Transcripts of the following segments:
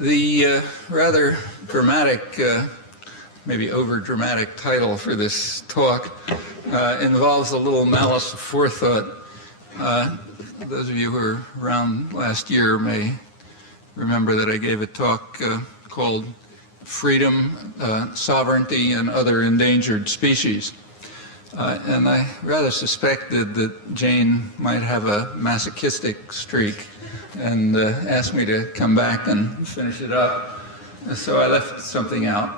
The rather dramatic, maybe over-dramatic title for this talk involves a little malice aforethought. Those of you who were around last year may remember that I gave a talk called Freedom, Sovereignty, and Other Endangered Species. And I rather suspected that Jane might have a masochistic streak and asked me to come back and finish it up. So I left something out,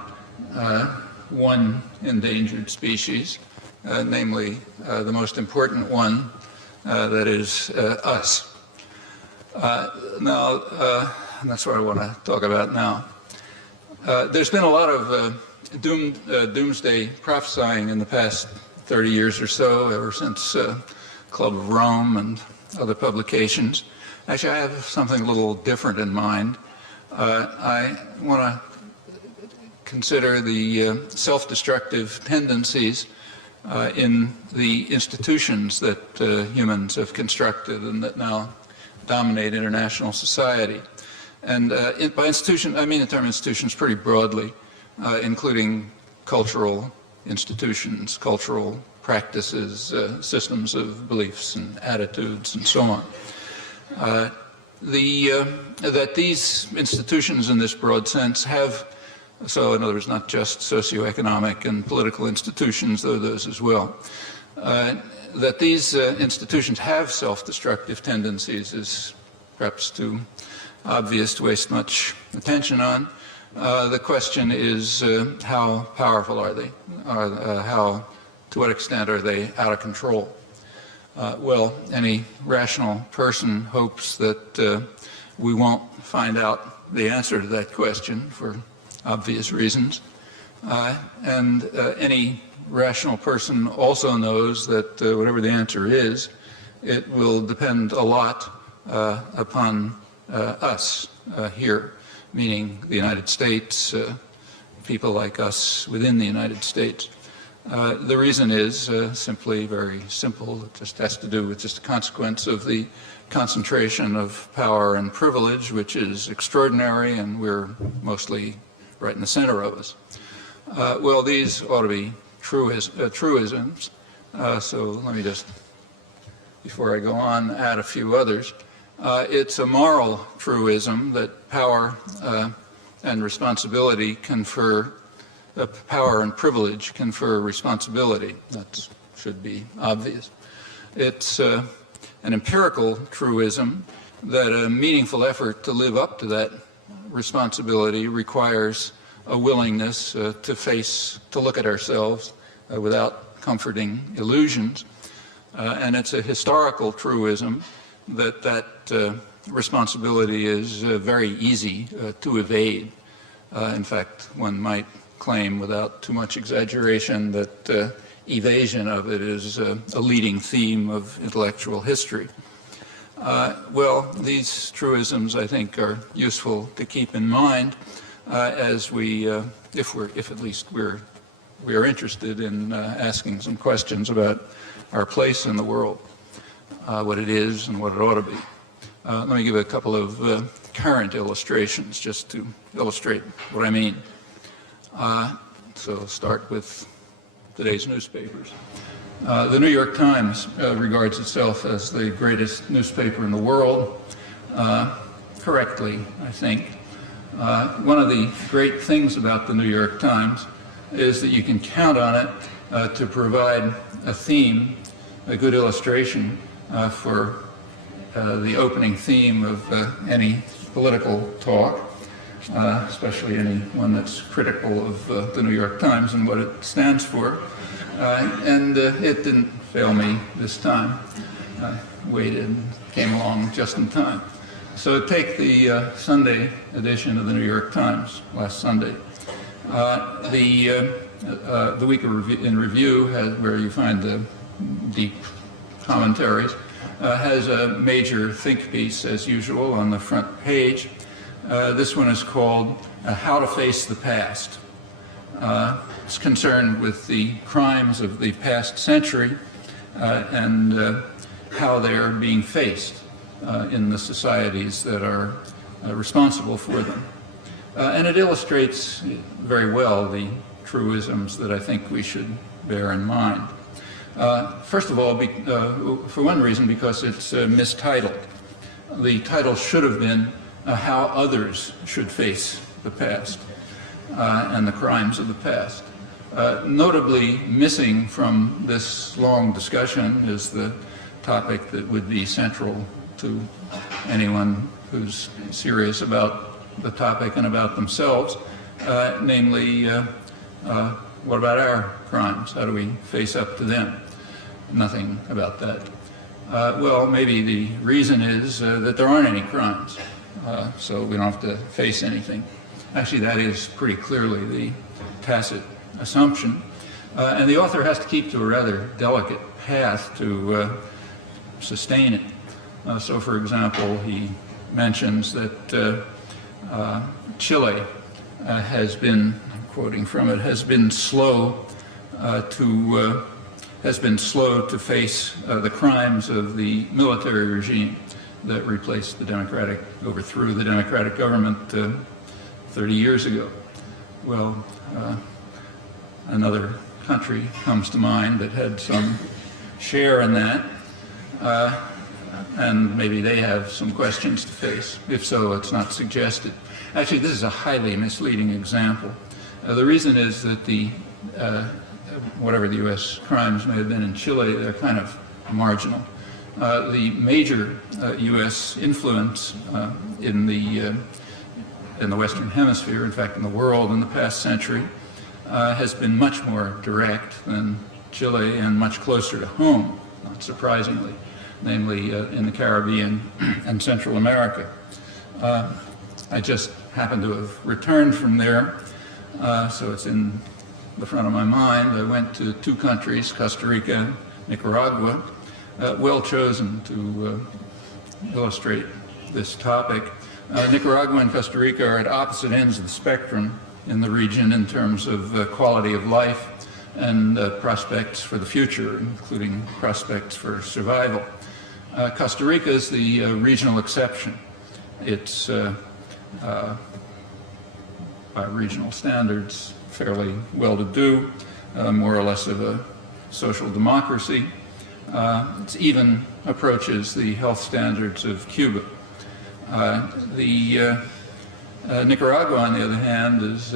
one endangered species, namely the most important one, that is us. Now, that's what I want to talk about now. There's been a lot of doomsday prophesying in the past 30 years or so, ever since Club of Rome and other publications. Actually, I have something a little different in mind. I want to consider the self-destructive tendencies in the institutions that humans have constructed and that now dominate international society. And by institution, I mean the term institutions pretty broadly, including cultural institutions, cultural practices, systems of beliefs and attitudes, and so on. That these institutions in this broad sense have, so in other words, not just socioeconomic and political institutions, though those as well, that these institutions have self-destructive tendencies is perhaps too obvious to waste much attention on. The question is how powerful are they? To what extent are they out of control? Well, any rational person hopes that we won't find out the answer to that question for obvious reasons. And any rational person also knows that whatever the answer is, it will depend a lot upon us here, meaning the United States, people like us within the United States. The reason is simply very simple. It just has to do with just a consequence of the concentration of power and privilege, which is extraordinary, and we're mostly right in the center of us. Well, these ought to be truisms. So let me just, before I go on, add a few others. It's a moral truism that power and responsibility confer power and privilege confer responsibility. That should be obvious. It's an empirical truism that a meaningful effort to live up to that responsibility requires a willingness to look at ourselves without comforting illusions. And it's a historical truism that responsibility is very easy to evade. In fact, one might claim without too much exaggeration that evasion of it is a leading theme of intellectual history. Well, these truisms, I think, are useful to keep in mind as we, if at least we are interested in asking some questions about our place in the world, what it is and what it ought to be. Let me give a couple of current illustrations just to illustrate what I mean. So I'll start with today's newspapers. The New York Times regards itself as the greatest newspaper in the world, correctly, I think. One of the great things about the New York Times is that you can count on it to provide a theme, a good illustration for the opening theme of any political talk, especially any one that's critical of the New York Times and what it stands for. And it didn't fail me this time. I waited and came along just in time. So take the Sunday edition of the New York Times, last Sunday. The Week in Review, where you find the deep commentaries, has a major think piece, as usual, on the front page. This one is called How to Face the Past. It's concerned with the crimes of the past century and how they're being faced in the societies that are responsible for them. And it illustrates very well the truisms that I think we should bear in mind. First of all, for one reason, because it's mistitled. The title should have been How Others Should Face the Past and the Crimes of the Past. Notably missing from this long discussion is the topic that would be central to anyone who's serious about the topic and about themselves, namely, what about our crimes? How do we face up to them? Nothing about that. Well, maybe the reason is that there aren't any crimes, so we don't have to face anything. Actually, that is pretty clearly the tacit assumption. And the author has to keep to a rather delicate path to sustain it. So, for example, he mentions that Chile has been, I'm quoting from it, has been slow to face the crimes of the military regime that overthrew the democratic government 30 years ago. Well, another country comes to mind that had some share in that, and maybe they have some questions to face. If so, it's not suggested. Actually, this is a highly misleading example. The reason is that whatever the U.S. crimes may have been in Chile, they're kind of marginal. The major U.S. influence in the Western Hemisphere, in fact in the world in the past century, has been much more direct than Chile and much closer to home, not surprisingly, namely in the Caribbean and Central America. I just happened to have returned from there, so it's in the front of my mind. I went to two countries, Costa Rica, Nicaragua, well chosen to illustrate this topic. Nicaragua and Costa Rica are at opposite ends of the spectrum in the region in terms of quality of life and prospects for the future, including prospects for survival. Costa Rica is the regional exception. It's, by regional standards, fairly well-to-do, more or less of a social democracy. It even approaches the health standards of Cuba. Nicaragua, on the other hand, is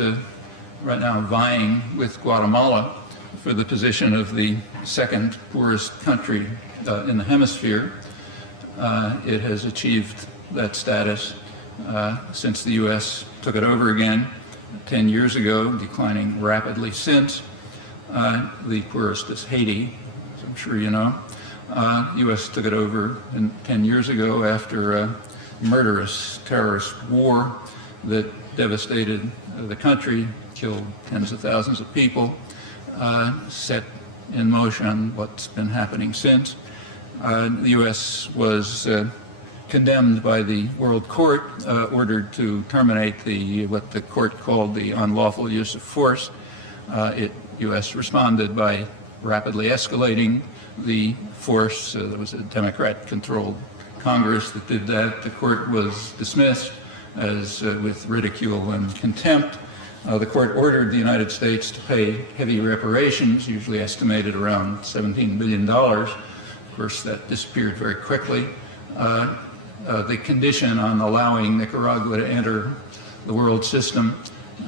right now vying with Guatemala for the position of the second poorest country in the hemisphere. It has achieved that status since the U.S. took it over again 10 years ago, declining rapidly since. The poorest is Haiti, as I'm sure you know. The U.S. took it over 10 years ago after a murderous terrorist war that devastated the country, killed tens of thousands of people, set in motion what's been happening since. The U.S. was condemned by the World Court, ordered to terminate what the court called the unlawful use of force. U.S. responded by rapidly escalating the force. There was a Democrat-controlled Congress that did that. The court was dismissed as with ridicule and contempt. The court ordered the United States to pay heavy reparations, usually estimated around $17 billion. Of course, that disappeared very quickly. The condition on allowing Nicaragua to enter the world system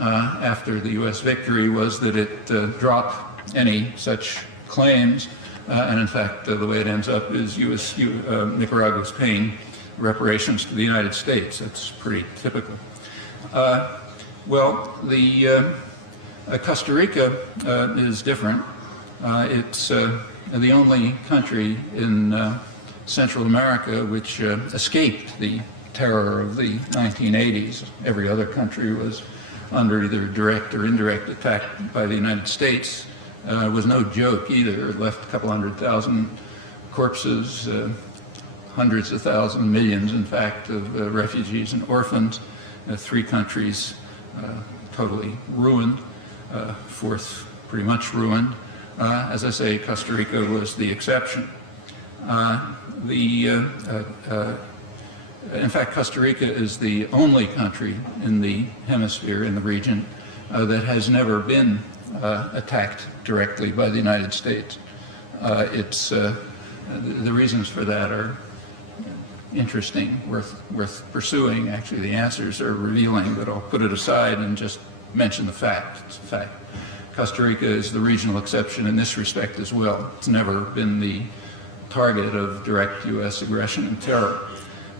after the U.S. victory was that it drop any such claims. And in fact, the way it ends up is Nicaragua's paying reparations to the United States. That's pretty typical. Costa Rica is different. It's the only country in Central America which escaped the terror of the 1980s. Every other country was under either direct or indirect attack by the United States. It was no joke either. It left a couple 100,000 corpses, hundreds of thousands, millions in fact, of refugees and orphans. 3 countries totally ruined, 4th pretty much ruined. As I say, Costa Rica was the exception. In fact, Costa Rica is the only country in the hemisphere, in the region, that has never been attacked directly by the United States. The reasons for that are interesting, worth pursuing. Actually, the answers are revealing, but I'll put it aside and just mention the fact. It's a fact. Costa Rica is the regional exception in this respect as well. It's never been the target of direct U.S. aggression and terror.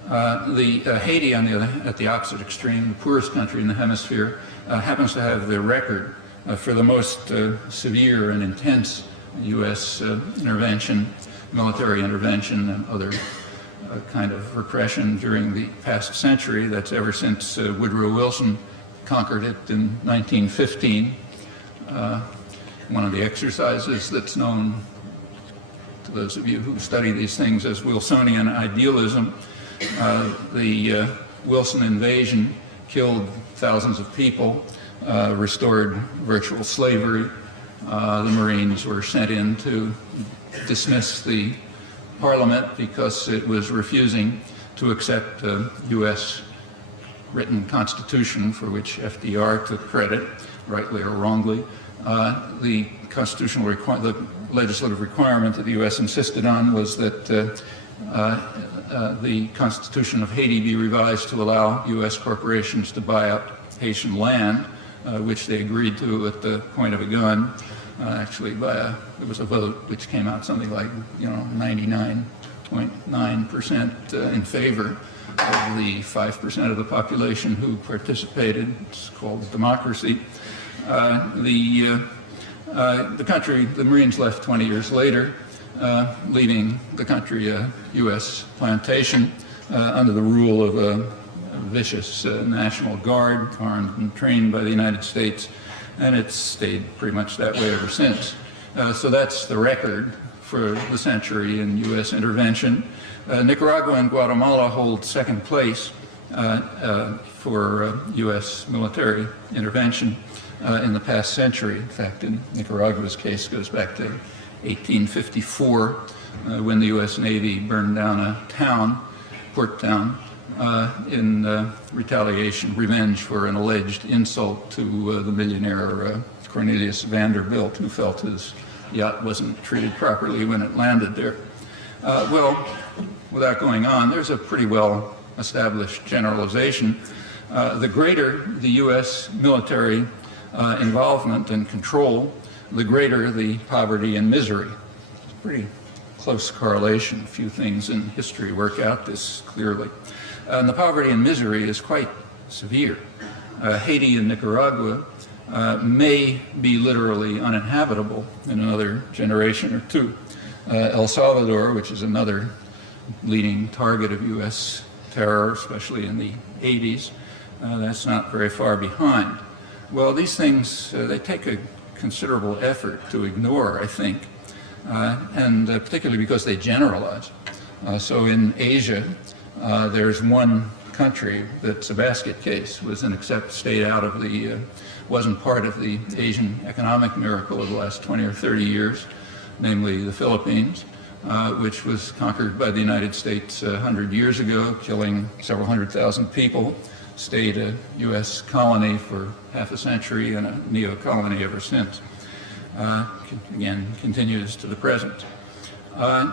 Haiti, on at the opposite extreme, the poorest country in the hemisphere, happens to have the record for the most severe and intense U.S. intervention, military intervention, and other kind of repression during the past century. That's ever since Woodrow Wilson conquered it in 1915. One of the exercises that's known to those of you who study these things as Wilsonian idealism. The Wilson invasion killed thousands of people, restored virtual slavery. The Marines were sent in to dismiss the Parliament because it was refusing to accept a U.S. written constitution for which FDR took credit, rightly or wrongly. The constitutional the legislative requirement that the U.S. insisted on was that the Constitution of Haiti be revised to allow U.S. corporations to buy up Haitian land, which they agreed to at the point of a gun. Actually, there was a vote which came out something like 99.9% in favor of the 5% of the population who participated. It's called democracy. The Marines left 20 years later, leaving the country a U.S. plantation under the rule of a vicious National Guard, armed and trained by the United States, and it's stayed pretty much that way ever since. So that's the record for the century in U.S. intervention. Nicaragua and Guatemala hold second place for U.S. military intervention in the past century. In fact, in Nicaragua's case, goes back to 1854, when the U.S. Navy burned down a town, port town, in retaliation, revenge for an alleged insult to the millionaire Cornelius Vanderbilt, who felt his yacht wasn't treated properly when it landed there. Well, without going on, there's a pretty well established generalization. The greater the U.S. military involvement and control, the greater the poverty and misery. It's a pretty close correlation. Few things in history work out this clearly. And the poverty and misery is quite severe. Haiti and Nicaragua may be literally uninhabitable in another generation or two. El Salvador, which is another leading target of U.S. terror, especially in the 80s, that's not very far behind. Well, these things, they take a considerable effort to ignore, I think, and particularly because they generalize. So in Asia, there's one country that's a basket case, was an stayed out of the, wasn't part of the Asian economic miracle of the last 20 or 30 years, namely the Philippines, which was conquered by the United States 100 years ago, killing several 100,000 people, stayed a U.S. colony for half a century and a neo-colony ever since. Again, continues to the present. There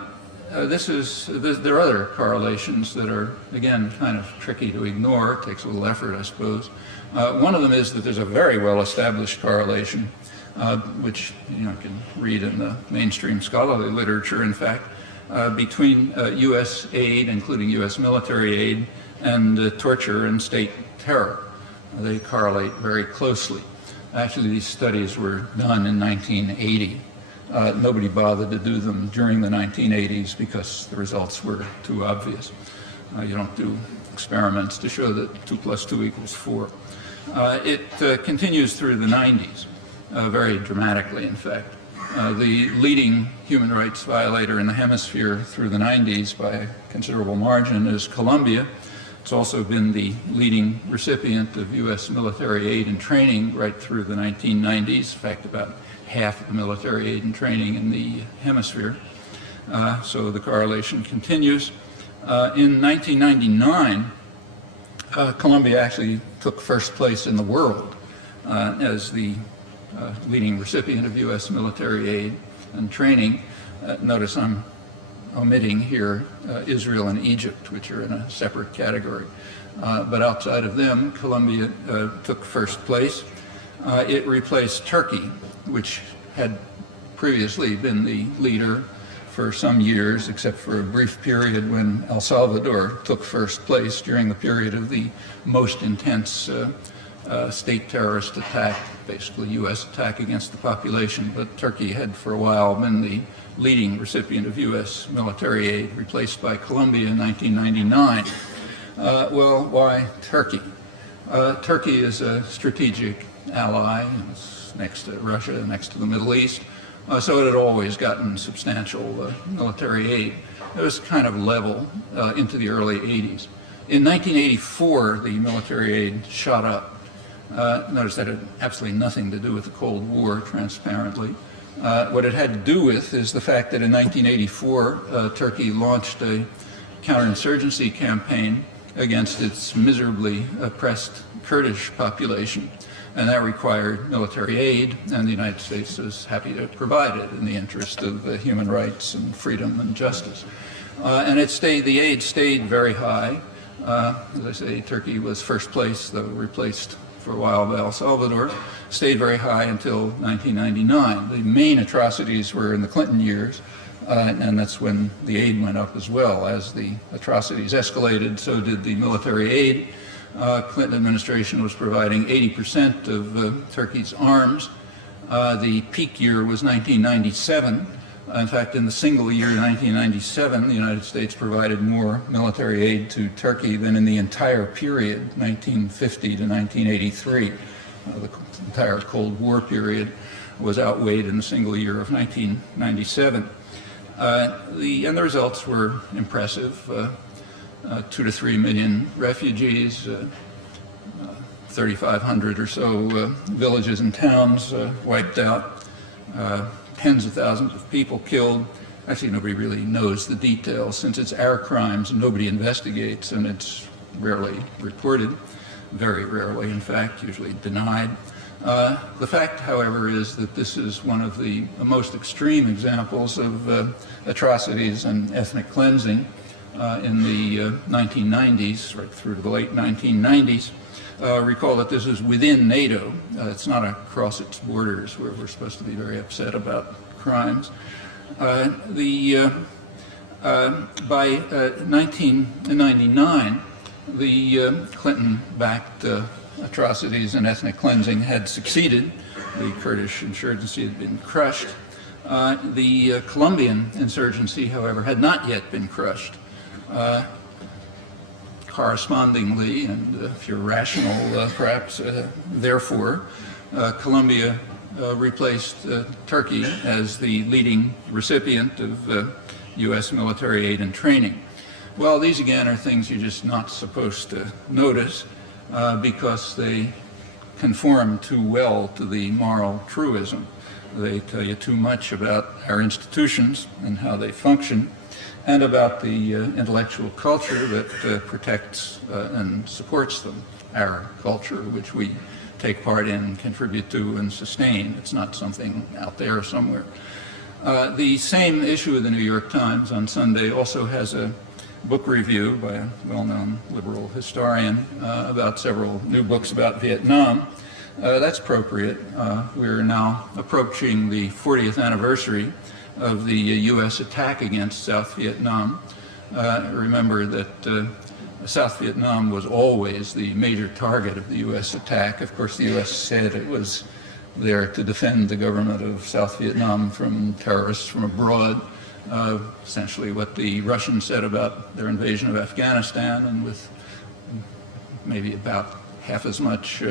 are other correlations that are, again, kind of tricky to ignore. It takes a little effort, I suppose. One of them is that there's a very well-established correlation, which you can read in the mainstream scholarly literature, in fact, between U.S. aid, including U.S. military aid, and torture and state terror. They correlate very closely. Actually, these studies were done in 1980. Nobody bothered to do them during the 1980s because the results were too obvious. You don't do experiments to show that 2 + 2 = 4. It continues through the 90s, very dramatically, in fact. The leading human rights violator in the hemisphere through the 90s by a considerable margin is Colombia. It's also been the leading recipient of U.S. military aid and training right through the 1990s. In fact, about half of the military aid and training in the hemisphere. So the correlation continues. In 1999, Colombia actually took first place in the world as the leading recipient of U.S. military aid and training. Notice I'm omitting here Israel and Egypt, which are in a separate category. But outside of them, Colombia took first place. It replaced Turkey, which had previously been the leader for some years, except for a brief period when El Salvador took first place during the period of the most intense state terrorist attack, basically U.S. attack against the population. But Turkey had for a while been the leading recipient of U.S. military aid, replaced by Colombia in 1999. Well, why Turkey? Turkey is a strategic ally. It's next to Russia, next to the Middle East. So it had always gotten substantial military aid. It was kind of level into the early 80s. In 1984, the military aid shot up. Notice that had absolutely nothing to do with the Cold War, transparently. What it had to do with is the fact that in 1984, Turkey launched a counterinsurgency campaign against its miserably oppressed Kurdish population. And that required military aid, and the United States was happy to provide it in the interest of human rights and freedom and justice. And the aid stayed very high. As I say, Turkey was first place, though replaced for a while by El Salvador, stayed very high until 1999. The main atrocities were in the Clinton years, and that's when the aid went up as well. As the atrocities escalated, so did the military aid. Clinton administration was providing 80% of Turkey's arms. The peak year was 1997. In fact, in the single year 1997, the United States provided more military aid to Turkey than in the entire period, 1950 to 1983. The entire Cold War period was outweighed in the single year of 1997. And the results were impressive. 2 to 3 million refugees, 3,500 or so villages and towns wiped out, tens of thousands of people killed. Actually, nobody really knows the details. Since it's our crimes, nobody investigates, and it's rarely reported, very rarely, in fact, usually denied. The fact, however, is that this is one of the most extreme examples of atrocities and ethnic cleansing in the 1990s, right through to the late 1990s. Recall that this is within NATO. It's not across its borders where we're supposed to be very upset about crimes. By 1999, the Clinton-backed atrocities and ethnic cleansing had succeeded. The Kurdish insurgency had been crushed. The Colombian insurgency, however, had not yet been crushed. Correspondingly, and if you're rational, perhaps, therefore, Colombia replaced Turkey as the leading recipient of U.S. military aid and training. Well, these again are things you're just not supposed to notice because they conform too well to the moral truism. They tell you too much about our institutions and how they function, and about the intellectual culture that protects and supports them, our culture, which we take part in, contribute to, and sustain. It's not something out there somewhere. The same issue of the New York Times on Sunday also has a book review by a well-known liberal historian about several new books about Vietnam. That's appropriate. We're now approaching the 40th anniversary of the U.S. attack against South Vietnam. Remember that South Vietnam was always the major target of the U.S. attack. Of course, the U.S. said it was there to defend the government of South Vietnam from terrorists from abroad, essentially what the Russians said about their invasion of Afghanistan, and with maybe about half as much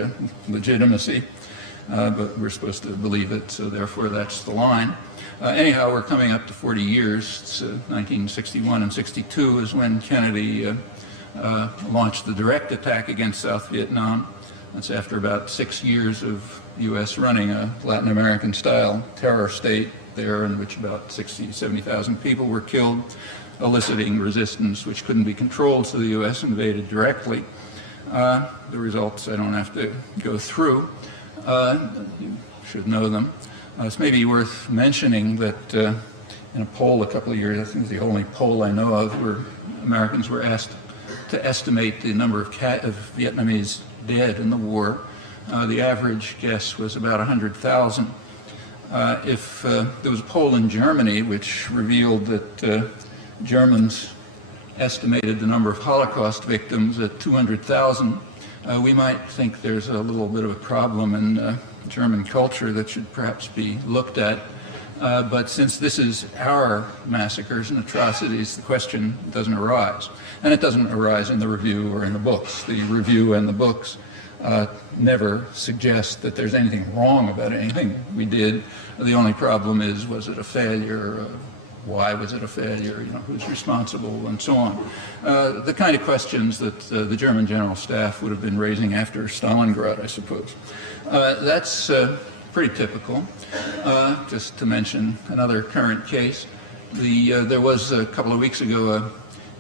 legitimacy, but we're supposed to believe it, so therefore that's the line. Anyhow, we're coming up to 40 years. It's 1961 and 62 is when Kennedy launched the direct attack against South Vietnam. That's after about 6 years of U.S. running a Latin American-style terror state there, in which about 60,000 to 70,000 people were killed. eliciting resistance which couldn't be controlled, so the U.S. invaded directly. The results I don't have to go through. You should know them. It's maybe worth mentioning that in a poll a couple of years, I think it's the only poll I know of, where Americans were asked to estimate the number of Vietnamese dead in the war. The average guess was about 100,000. If there was a poll in Germany which revealed that Germans estimated the number of Holocaust victims at 200,000, we might think there's a little bit of a problem in German culture that should perhaps be looked at. But since this is our massacres and atrocities, the question doesn't arise. And it doesn't arise in the review or in the books. The review and the books never suggest that there's anything wrong about anything we did. The only problem is, was it a failure? Why was it a failure? You know, who's responsible, and so on. The kind of questions that the German General Staff would have been raising after Stalingrad, I suppose. That's pretty typical. Just to mention another current case, there was a couple of weeks ago a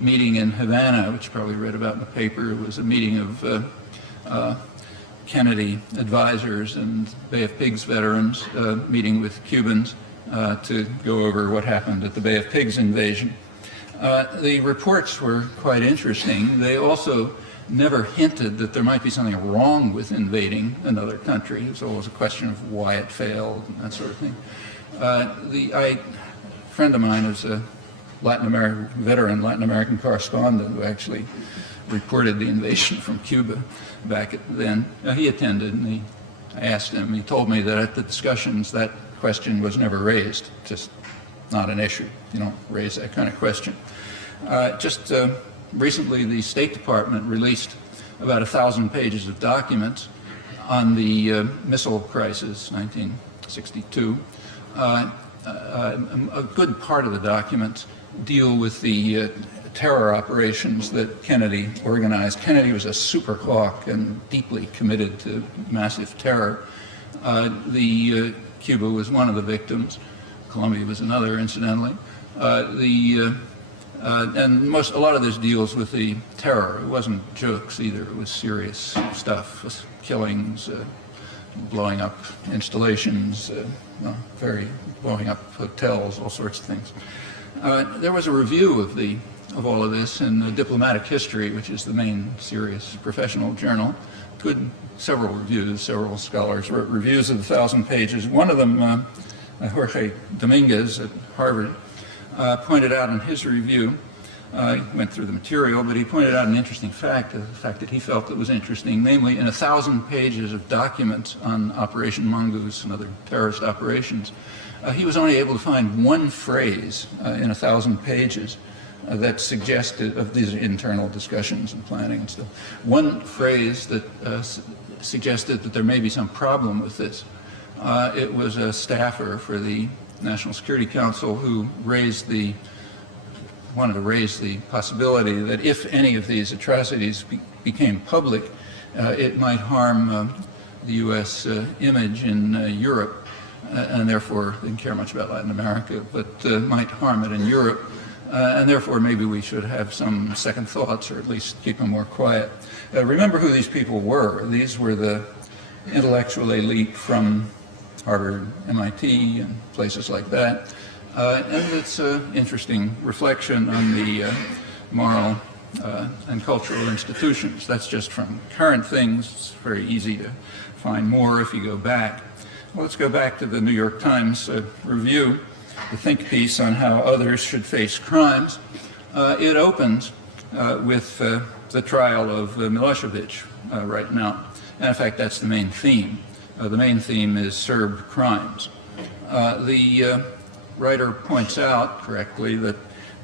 meeting in Havana, which you probably read about in the paper. It was a meeting of Kennedy advisors and Bay of Pigs veterans meeting with Cubans to go over what happened at the Bay of Pigs invasion. The reports were quite interesting. They also never hinted that there might be something wrong with invading another country. It's always a question of why it failed and that sort of thing. A friend of mine is a Latin American veteran, Latin American correspondent who actually reported the invasion from Cuba back then. He attended, and I asked him. He told me that at the discussions that question was never raised. Just not an issue. You don't raise that kind of question. Recently, the State Department released about 1,000 pages of documents on the missile crisis, 1962. A good part of the documents deal with the terror operations that Kennedy organized. Kennedy was a super hawk and deeply committed to massive terror. Cuba was one of the victims. Colombia was another, incidentally. And a lot of this deals with the terror. It wasn't jokes either. It was serious stuff, killings, blowing up installations, blowing up hotels, all sorts of things. There was a review of all of this in Diplomatic History, which is the main serious professional journal. Several reviews, several scholars wrote reviews of 1,000 pages. One of them, Jorge Dominguez at Harvard, pointed out in his review, he went through the material, but he pointed out an interesting fact, the fact that he felt that was interesting, namely in 1,000 pages of documents on Operation Mongoose and other terrorist operations, he was only able to find one phrase in 1,000 pages that suggested, of these internal discussions and planning and stuff, one phrase that suggested that there may be some problem with this. It was a staffer for the National Security Council who wanted to raise the possibility that if any of these atrocities became public, it might harm the U.S. image in Europe, and therefore didn't care much about Latin America, but might harm it in Europe. And therefore maybe we should have some second thoughts, or at least keep them more quiet. Remember who these people were. These were the intellectual elite from Harvard, MIT, and places like that. And it's an interesting reflection on the moral and cultural institutions. That's just from current things. It's very easy to find more if you go back. Well, let's go back to the New York Times review, the think piece on how others should face crimes. It opens with the trial of Milosevic right now. And in fact, that's the main theme. The main theme is Serb crimes. The writer points out correctly that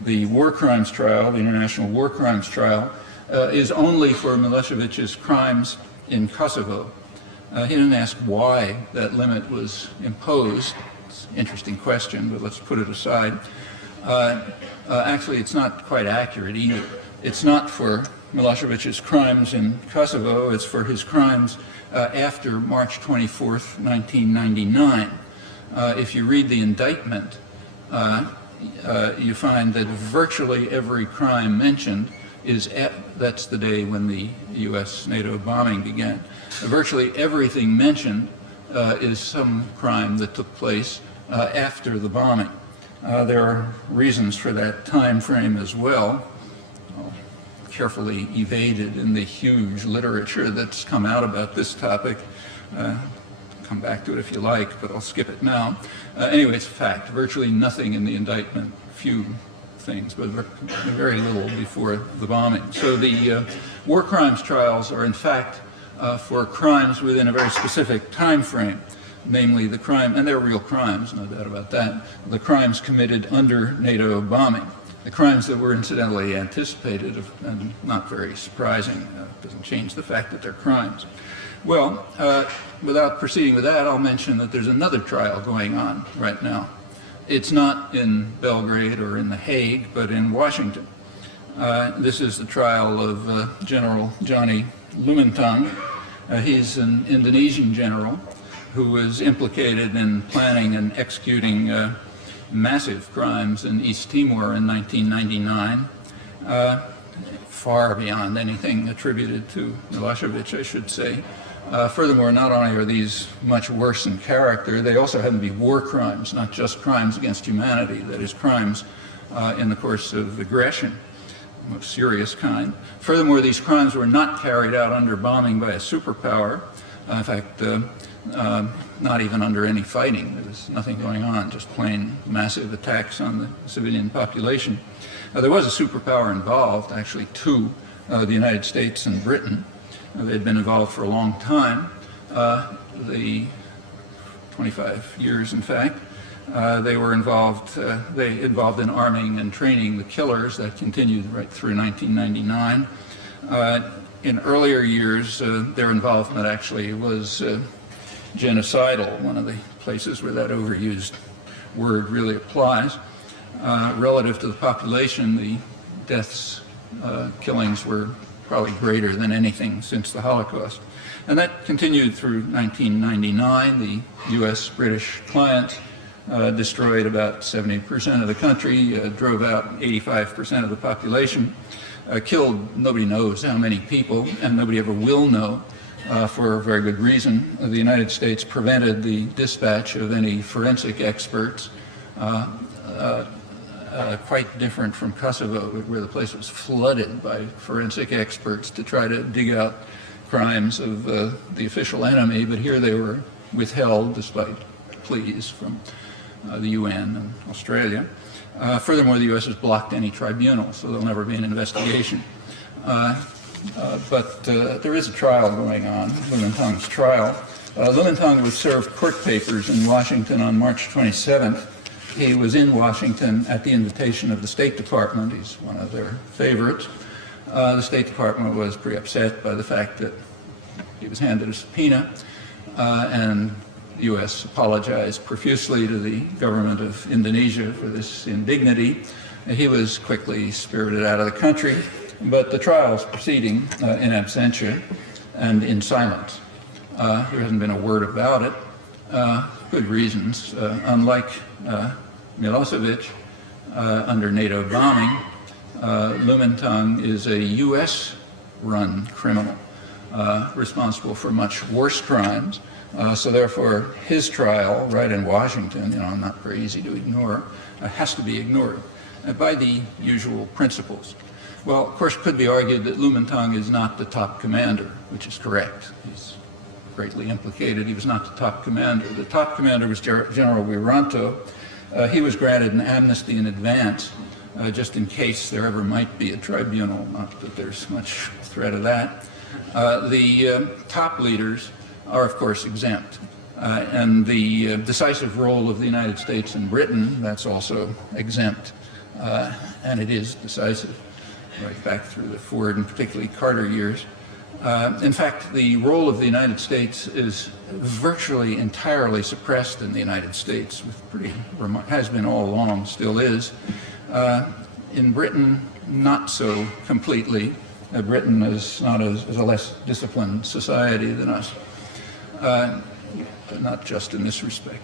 the war crimes trial, the International War Crimes Trial, is only for Milosevic's crimes in Kosovo. He didn't ask why that limit was imposed. It's an interesting question, but let's put it aside. Actually, it's not quite accurate either. It's not for Milosevic's crimes in Kosovo, it's for his crimes after March 24th, 1999. If you read the indictment, you find that virtually every crime mentioned that's the day when the U.S. NATO bombing began. Virtually everything mentioned is some crime that took place after the bombing. There are reasons for that time frame as well, carefully evaded in the huge literature that's come out about this topic. Come back to it if you like, but I'll skip it now. Anyway, it's a fact. Virtually nothing in the indictment, few things, but very little before the bombing. So the war crimes trials are in fact for crimes within a very specific time frame, namely the crime, and they're real crimes, no doubt about that, the crimes committed under NATO bombing. The crimes that were incidentally anticipated and not very surprising, doesn't change the fact that they're crimes. Well, without proceeding with that, I'll mention that there's another trial going on right now. It's not in Belgrade or in The Hague, but in Washington. This is the trial of General Johnny Lumintang. He's an Indonesian general who was implicated in planning and executing massive crimes in East Timor in 1999, far beyond anything attributed to Milosevic, I should say. Furthermore, not only are these much worse in character, they also happen to be war crimes, not just crimes against humanity, that is, crimes in the course of aggression, most serious kind. Furthermore, these crimes were not carried out under bombing by a superpower. In fact, not even under any fighting. There was nothing going on, just plain massive attacks on the civilian population. There was a superpower involved, actually two, the United States and Britain. They'd been involved for a long time, 25 years in fact. They were involved in arming and training the killers. That continued right through 1999. In earlier years, their involvement actually was genocidal, one of the places where that overused word really applies. Relative to the population, the deaths, killings were probably greater than anything since the Holocaust. And that continued through 1999. The U.S.-British clients destroyed about 70% of the country, drove out 85% of the population, killed nobody knows how many people, and nobody ever will know for a very good reason. The United States prevented the dispatch of any forensic experts, quite different from Kosovo, where the place was flooded by forensic experts to try to dig out crimes of the official enemy, but here they were withheld despite pleas from the UN and Australia. Furthermore, the U.S. has blocked any tribunal, so there'll never be an investigation. But there is a trial going on, Lumintang's trial. Lumintang was served court papers in Washington on March 27th. He was in Washington at the invitation of the State Department. He's one of their favorites. The State Department was pretty upset by the fact that he was handed a subpoena, and the U.S. apologized profusely to the government of Indonesia for this indignity. He was quickly spirited out of the country, but the trial is proceeding in absentia and in silence. There hasn't been a word about it. Good reasons. Unlike Milosevic, under NATO bombing, Lumintang is a U.S.-run criminal responsible for much worse crimes. So therefore, his trial right in Washington, not very easy to ignore, has to be ignored by the usual principles. Well, of course, it could be argued that Lumintang is not the top commander, which is correct. He's greatly implicated. He was not the top commander. The top commander was General Wiranto. He was granted an amnesty in advance, just in case there ever might be a tribunal, not that there's much threat of that. The top leaders are, of course, exempt. And the decisive role of the United States and Britain, that's also exempt. And it is decisive, right back through the Ford and particularly Carter years. In fact, the role of the United States is virtually entirely suppressed in the United States, has been all along, still is. In Britain, not so completely. Britain is not as a less disciplined society than us, not just in this respect.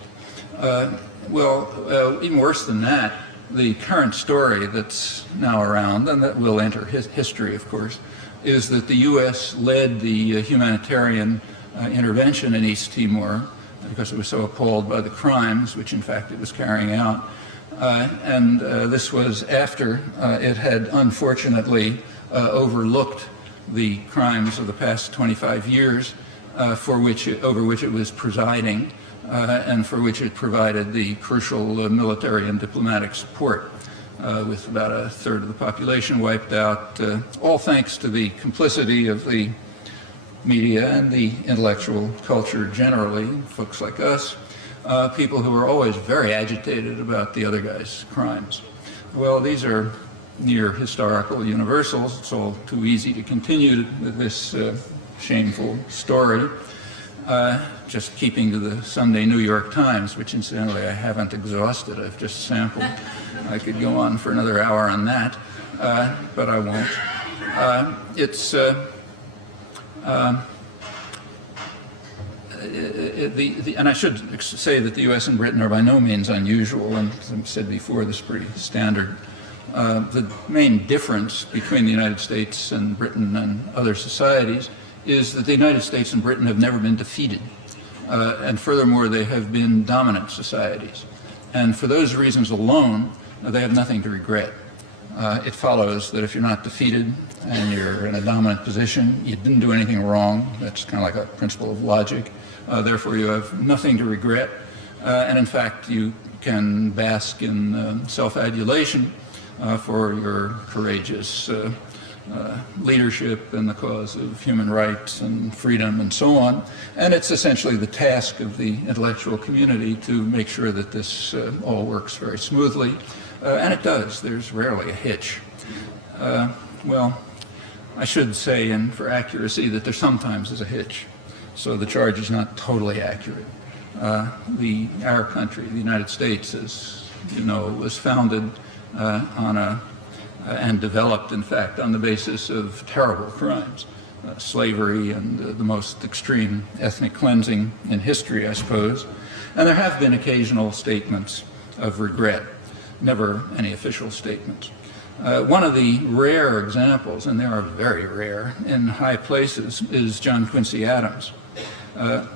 Even worse than that, the current story that's now around, and that will enter history, of course, is that the U.S. led the humanitarian intervention in East Timor because it was so appalled by the crimes, which in fact it was carrying out. This was after it had unfortunately overlooked the crimes of the past 25 years over which it was presiding and for which it provided the crucial military and diplomatic support, with about a third of the population wiped out, all thanks to the complicity of the media and the intellectual culture generally, folks like us, people who are always very agitated about the other guy's crimes. Well, these are near historical universals. It's all too easy to continue with this shameful story. Just keeping to the Sunday New York Times, which incidentally I haven't exhausted, I've just sampled. I could go on for another hour on that, but I won't. And I should say that the U.S. and Britain are by no means unusual, and as I said before, this is pretty standard. The main difference between the United States and Britain and other societies is that the United States and Britain have never been defeated. And furthermore, they have been dominant societies. And for those reasons alone, they have nothing to regret. It follows that if you're not defeated and you're in a dominant position, you didn't do anything wrong. That's kind of like a principle of logic. Therefore, you have nothing to regret. And in fact, you can bask in self-adulation for your courageous leadership in the cause of human rights and freedom and so on. And it's essentially the task of the intellectual community to make sure that this all works very smoothly. And it does. There's rarely a hitch. Well, I should say, and for accuracy, that there sometimes is a hitch. So the charge is not totally accurate. Our country, the United States, as you know, was founded and developed, in fact, on the basis of terrible crimes, slavery and the most extreme ethnic cleansing in history, I suppose. And there have been occasional statements of regret, never any official statements. One of the rare examples, and they are very rare in high places, is John Quincy Adams.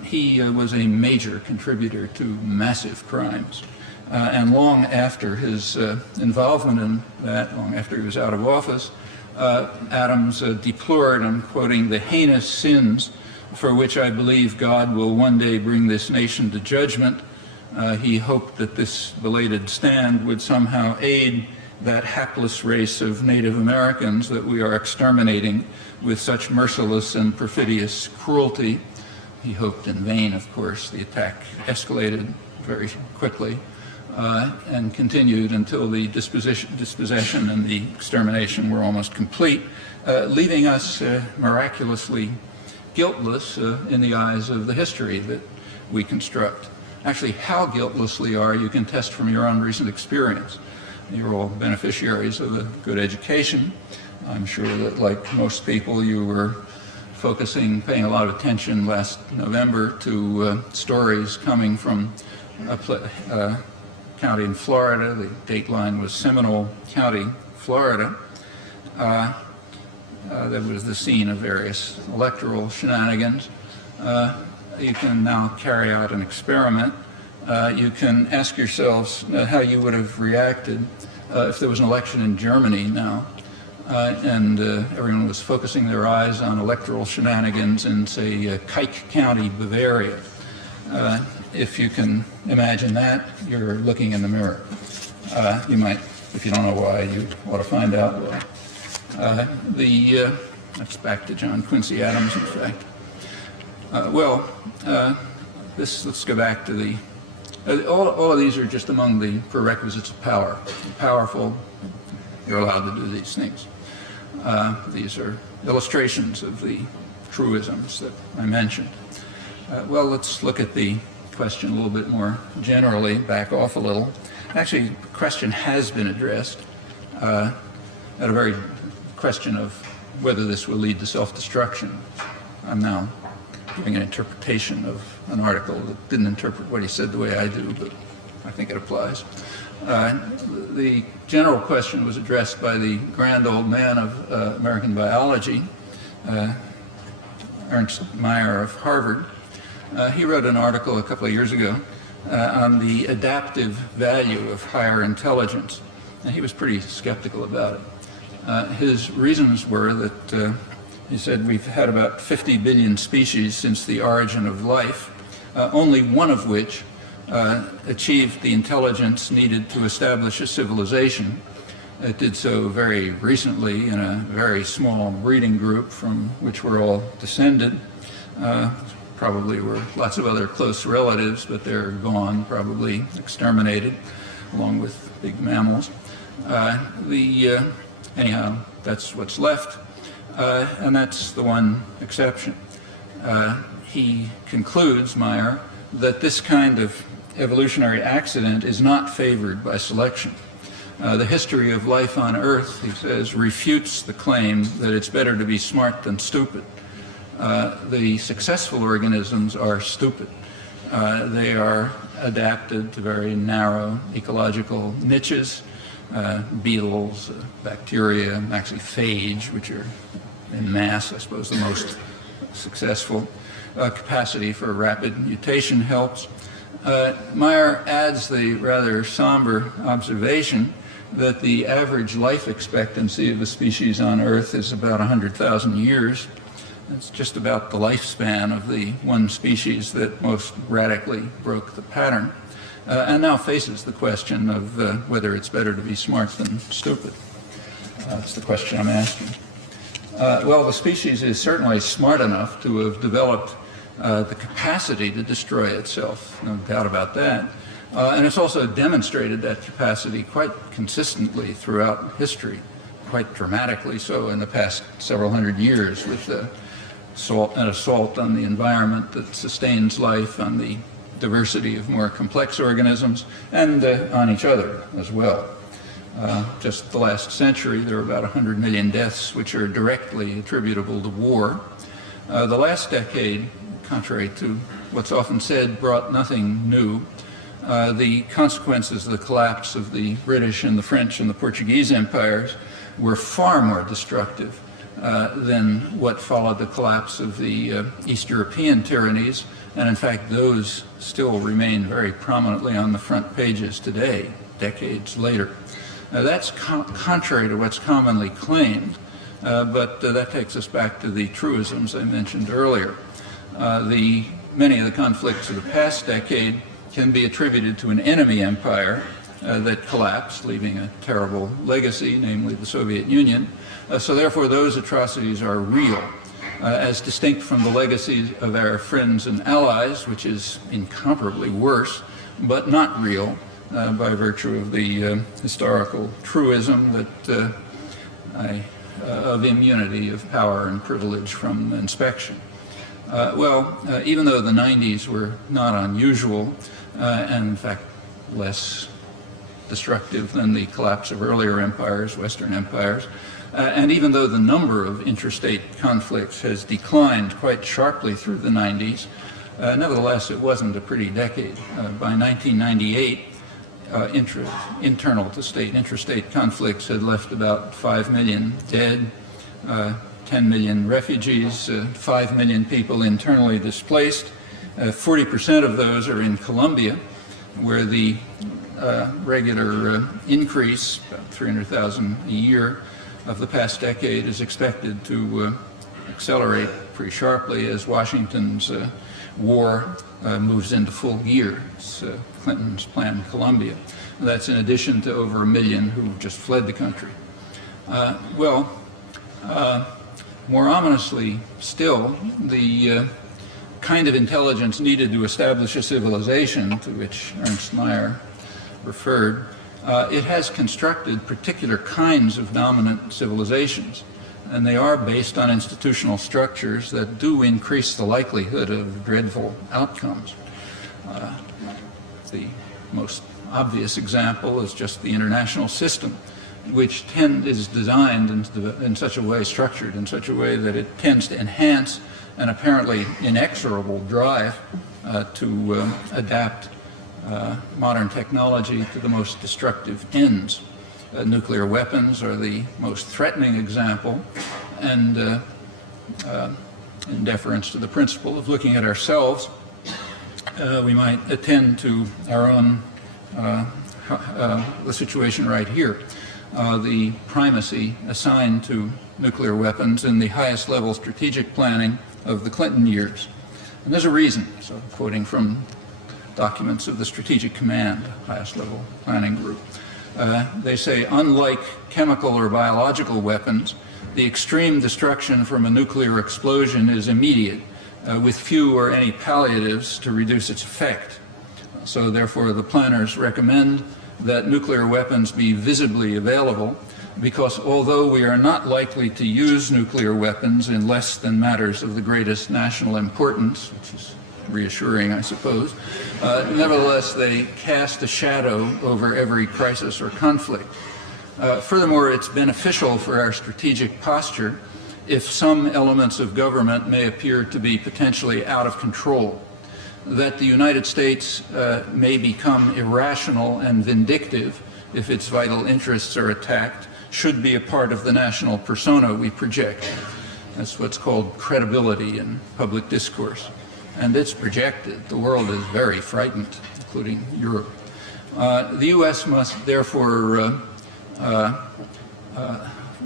He was a major contributor to massive crimes. And long after his involvement in that, long after he was out of office, Adams deplored, I'm quoting, "the heinous sins for which I believe God will one day bring this nation to judgment." He hoped that this belated stand would somehow aid that hapless race of Native Americans that we are exterminating with such merciless and perfidious cruelty. He hoped in vain, of course. The attack escalated very quickly and continued until the dispossession and the extermination were almost complete, leaving us miraculously guiltless in the eyes of the history that we construct. Actually, how guiltless we are, you can test from your own recent experience. You're all beneficiaries of a good education. I'm sure that, like most people, you were paying a lot of attention last November to stories coming from a county in Florida. The date line was Seminole County, Florida. That was the scene of various electoral shenanigans. You can now carry out an experiment. You can ask yourselves how you would have reacted if there was an election in Germany now and everyone was focusing their eyes on electoral shenanigans in, say, Kike County, Bavaria. If you can imagine that, you're looking in the mirror. You might, if you don't know why, you ought to find out why. That's back to John Quincy Adams, in fact. Let's go back to the all of these are just among the prerequisites of power. You're powerful, you're allowed to do these things. These are illustrations of the truisms that I mentioned. Well, let's look at the question a little bit more generally, back off a little. Actually, the question has been addressed at a very question of whether this will lead to self-destruction. I'm now giving an interpretation of an article that didn't interpret what he said the way I do, but I think it applies. The general question was addressed by the grand old man of American biology, Ernst Mayr of Harvard. He wrote an article a couple of years ago on the adaptive value of higher intelligence, and he was pretty skeptical about it. His reasons were that he said we've had about 50 billion species since the origin of life, only one of which achieved the intelligence needed to establish a civilization. It did so very recently in a very small breeding group from which we're all descended. Probably were lots of other close relatives, but they're gone, probably exterminated, along with big mammals. Anyhow, that's what's left, and that's the one exception. He concludes, Mayr, that this kind of evolutionary accident is not favored by selection. The history of life on Earth, he says, refutes the claim that it's better to be smart than stupid. The successful organisms are stupid. They are adapted to very narrow ecological niches. Beetles, bacteria, actually phage, which are in mass, I suppose, the most successful. Capacity for rapid mutation helps. Mayr adds the rather somber observation that the average life expectancy of a species on Earth is about 100,000 years. It's just about the lifespan of the one species that most radically broke the pattern, and now faces the question of whether it's better to be smart than stupid. That's the question I'm asking. Well, the species is certainly smart enough to have developed the capacity to destroy itself, no doubt about that. And it's also demonstrated that capacity quite consistently throughout history, quite dramatically so in the past several hundred years, with an assault on the environment that sustains life, on the diversity of more complex organisms, and on each other as well. Just the last century, there were about 100 million deaths which are directly attributable to war. The last decade, contrary to what's often said, brought nothing new. The consequences of the collapse of the British and the French and the Portuguese empires were far more destructive than what followed the collapse of the East European tyrannies, and in fact those still remain very prominently on the front pages today, decades later. That's contrary to what's commonly claimed, but that takes us back to the truisms I mentioned earlier. Many of the conflicts of the past decade can be attributed to an enemy empire that collapsed, leaving a terrible legacy, namely the Soviet Union. So therefore those atrocities are real, as distinct from the legacies of our friends and allies, which is incomparably worse, but not real by virtue of the historical truism that of immunity of power and privilege from inspection. Even though the 90s were not unusual, and in fact less destructive than the collapse of earlier empires, Western empires, and even though the number of interstate conflicts has declined quite sharply through the 90s, nevertheless it wasn't a pretty decade. By 1998, internal to state, interstate conflicts had left about 5 million dead, 10 million refugees, 5 million people internally displaced. 40% of those are in Colombia, where the regular increase, about 300,000 a year, of the past decade is expected to accelerate pretty sharply as Washington's war moves into full gear. It's Clinton's Plan Colombia. That's in addition to over 1 million who just fled the country. More ominously still, the kind of intelligence needed to establish a civilization, to which Ernst Mayr referred, it has constructed particular kinds of dominant civilizations, and they are based on institutional structures that do increase the likelihood of dreadful outcomes. The most obvious example is just the international system, which is designed in such a way, structured in such a way that it tends to enhance an apparently inexorable drive to adapt modern technology to the most destructive ends. Nuclear weapons are the most threatening example, and in deference to the principle of looking at ourselves, we might attend to our own the situation right here. The primacy assigned to nuclear weapons in the highest level strategic planning of the Clinton years. And there's a reason. So quoting from documents of the Strategic Command, highest level planning group. They say, unlike chemical or biological weapons, the extreme destruction from a nuclear explosion is immediate, with few or any palliatives to reduce its effect. So therefore, the planners recommend that nuclear weapons be visibly available, because although we are not likely to use nuclear weapons in less than matters of the greatest national importance, which is reassuring, I suppose, nevertheless they cast a shadow over every crisis or conflict. Furthermore, it's beneficial for our strategic posture if some elements of government may appear to be potentially out of control, that the United States may become irrational and vindictive if its vital interests are attacked, should be a part of the national persona we project. That's what's called credibility in public discourse. And it's projected. The world is very frightened, including Europe. The U.S. must therefore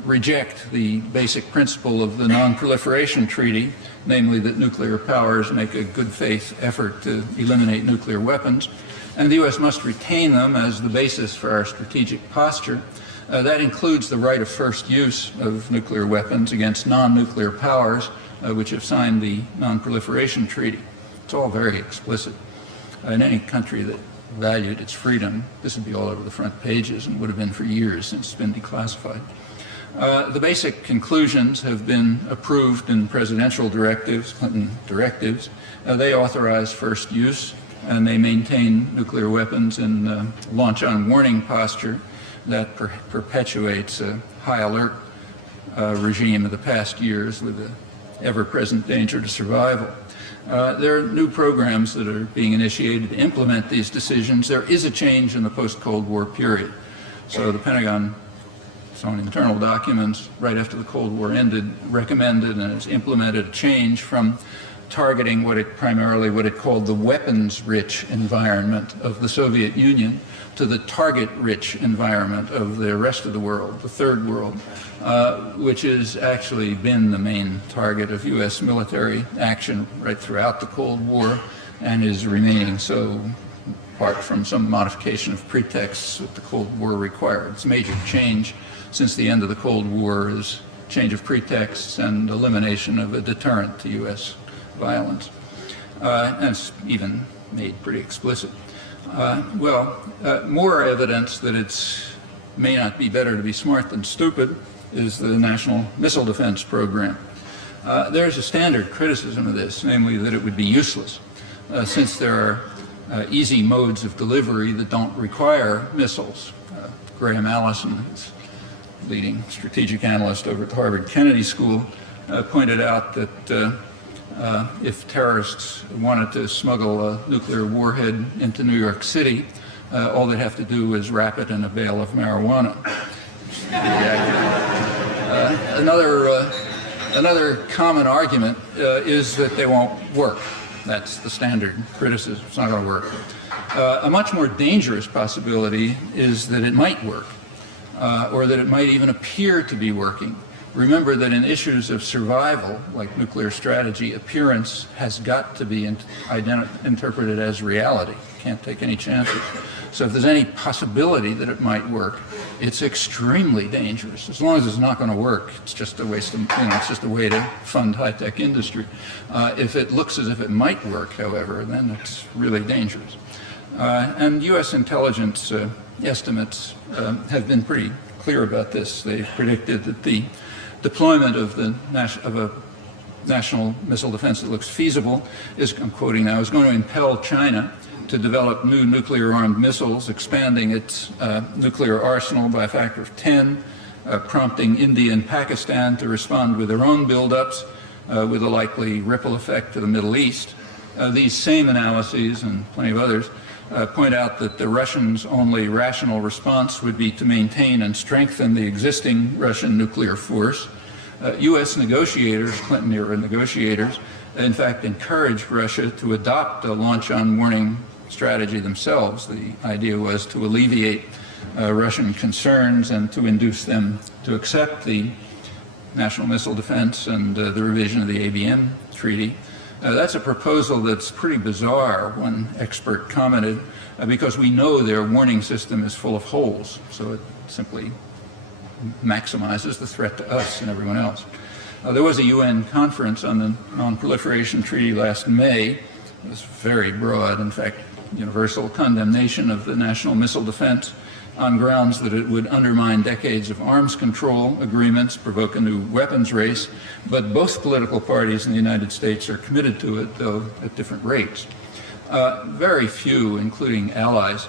reject the basic principle of the Non-Proliferation Treaty, namely that nuclear powers make a good faith effort to eliminate nuclear weapons, and the U.S. must retain them as the basis for our strategic posture. That includes the right of first use of nuclear weapons against non-nuclear powers which have signed the Non-Proliferation Treaty. It's all very explicit. In any country that valued its freedom, this would be all over the front pages and would have been for years since it's been declassified. The basic conclusions have been approved in presidential directives, Clinton directives. They authorize first use, and they maintain nuclear weapons in launch on warning posture that perpetuates a high alert regime of the past years with the ever-present danger to survival. There are new programs that are being initiated to implement these decisions. There is a change in the post-Cold War period. So the Pentagon, its own internal documents, right after the Cold War ended, recommended and has implemented a change from targeting primarily what it called the weapons-rich environment of the Soviet Union to the target-rich environment of the rest of the world, the third world, which has actually been the main target of U.S. military action right throughout the Cold War and is remaining so, apart from some modification of pretexts that the Cold War required. It's a major change since the end of the Cold War is change of pretexts and elimination of a deterrent to U.S. violence. And it's even made pretty explicit. More evidence that it may not be better to be smart than stupid is the National Missile Defense Program. There's a standard criticism of this, namely that it would be useless, since there are easy modes of delivery that don't require missiles. Graham Allison, leading strategic analyst over at the Harvard Kennedy School, pointed out that if terrorists wanted to smuggle a nuclear warhead into New York City, all they'd have to do is wrap it in a bale of marijuana. Another common argument is that they won't work. That's the standard criticism. It's not going to work. A much more dangerous possibility is that it might work, or that it might even appear to be working. Remember that in issues of survival, like nuclear strategy, appearance has got to be interpreted as reality. You can't take any chances. So if there's any possibility that it might work, it's extremely dangerous. As long as it's not going to work, it's just a waste of, it's just a way to fund high-tech industry. If it looks as if it might work, however, then it's really dangerous. And U.S. intelligence estimates have been pretty clear about this. They've predicted that the deployment of a national missile defense that looks feasible is, I'm quoting now, is going to impel China to develop new nuclear-armed missiles, expanding its nuclear arsenal by a factor of 10, prompting India and Pakistan to respond with their own buildups, with a likely ripple effect to the Middle East. These same analyses, and plenty of others, point out that the Russians' only rational response would be to maintain and strengthen the existing Russian nuclear force. U.S. negotiators, Clinton-era negotiators, in fact encouraged Russia to adopt a launch-on-warning strategy themselves. The idea was to alleviate Russian concerns and to induce them to accept the National Missile Defense and the revision of the ABM Treaty. That's a proposal that's pretty bizarre, one expert commented, because we know their warning system is full of holes, so it simply maximizes the threat to us and everyone else. There was a UN conference on the Non-Proliferation Treaty last May. It was very broad, in fact, universal condemnation of the National Missile Defense on grounds that it would undermine decades of arms control agreements, provoke a new weapons race, but both political parties in the United States are committed to it, though at different rates. Very few, including allies,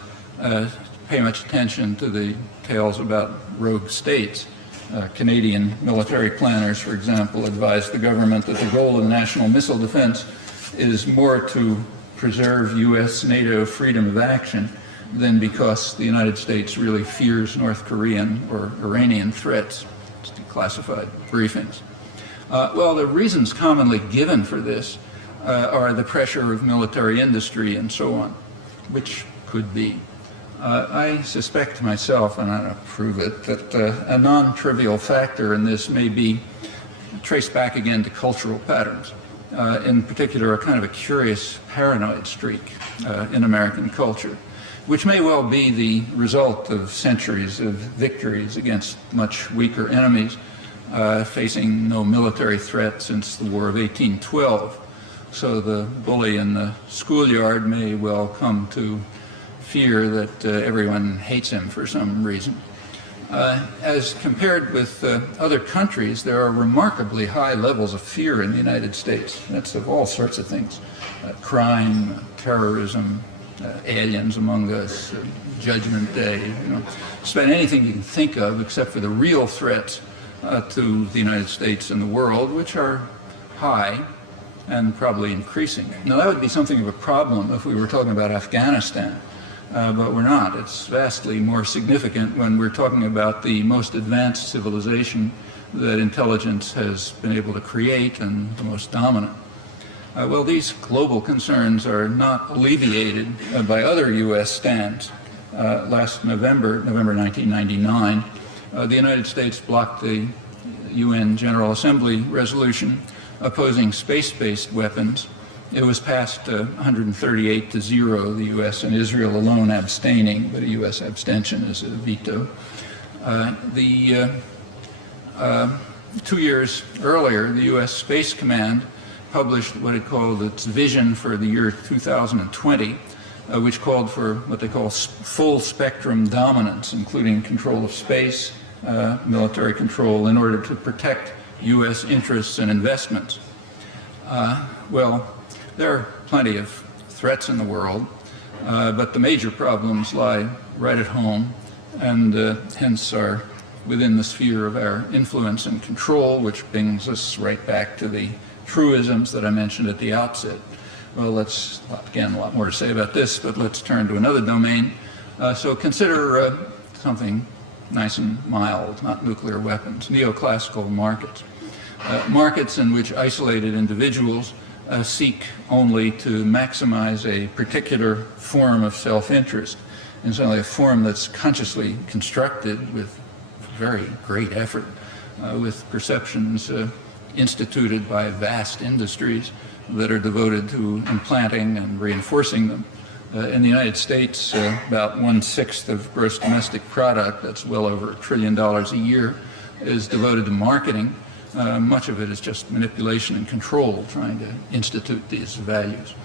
pay much attention to the tales about rogue states. Canadian military planners, for example, advised the government that the goal of national missile defense is more to preserve U.S.-NATO freedom of action than because the United States really fears North Korean or Iranian threats. It's declassified briefings. Well, the reasons commonly given for this are the pressure of military industry and so on, which could be. I suspect myself, and I don't prove it, that a non-trivial factor in this may be traced back again to cultural patterns. In particular, a kind of a curious paranoid streak in American culture, which may well be the result of centuries of victories against much weaker enemies, facing no military threat since the War of 1812. So the bully in the schoolyard may well come to fear that everyone hates him for some reason. As compared with other countries, there are remarkably high levels of fear in the United States. That's of all sorts of things. Crime, terrorism, aliens among us, Judgment Day, spend anything you can think of except for the real threats to the United States and the world, which are high and probably increasing. Now that would be something of a problem if we were talking about Afghanistan, but we're not. It's vastly more significant when we're talking about the most advanced civilization that intelligence has been able to create and the most dominant. Well, these global concerns are not alleviated by other U.S. stands. Last November 1999, the United States blocked the UN General Assembly resolution opposing space-based weapons. It was passed 138 to 0, the U.S. and Israel alone abstaining, but a U.S. abstention is a veto. 2 years earlier, the U.S. Space Command published what it called its vision for the year 2020, which called for what they call full spectrum dominance, including control of space, military control, in order to protect U.S. interests and investments. Well, there are plenty of threats in the world, but the major problems lie right at home and hence are within the sphere of our influence and control, which brings us right back to the truisms that I mentioned at the outset. Well, again, a lot more to say about this, but let's turn to another domain. So consider something nice and mild, not nuclear weapons, neoclassical markets. Markets in which isolated individuals seek only to maximize a particular form of self-interest, and certainly a form that's consciously constructed with very great effort, with perceptions instituted by vast industries that are devoted to implanting and reinforcing them. In the United States, about 1/6 of gross domestic product, that's well over $1 trillion a year, is devoted to marketing. Much of it is just manipulation and control, trying to institute these values,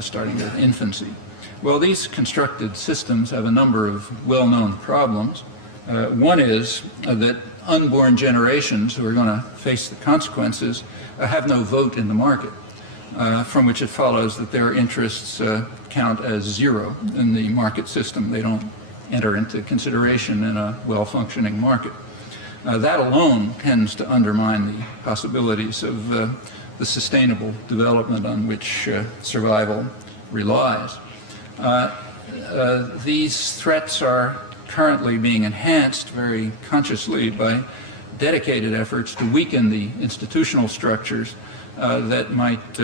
starting with infancy. Well, these constructed systems have a number of well-known problems. One is that unborn generations who are going to face the consequences have no vote in the market, from which it follows that their interests count as zero in the market system. They don't enter into consideration in a well-functioning market. That alone tends to undermine the possibilities of the sustainable development on which survival relies. these threats are currently being enhanced very consciously by dedicated efforts to weaken the institutional structures that might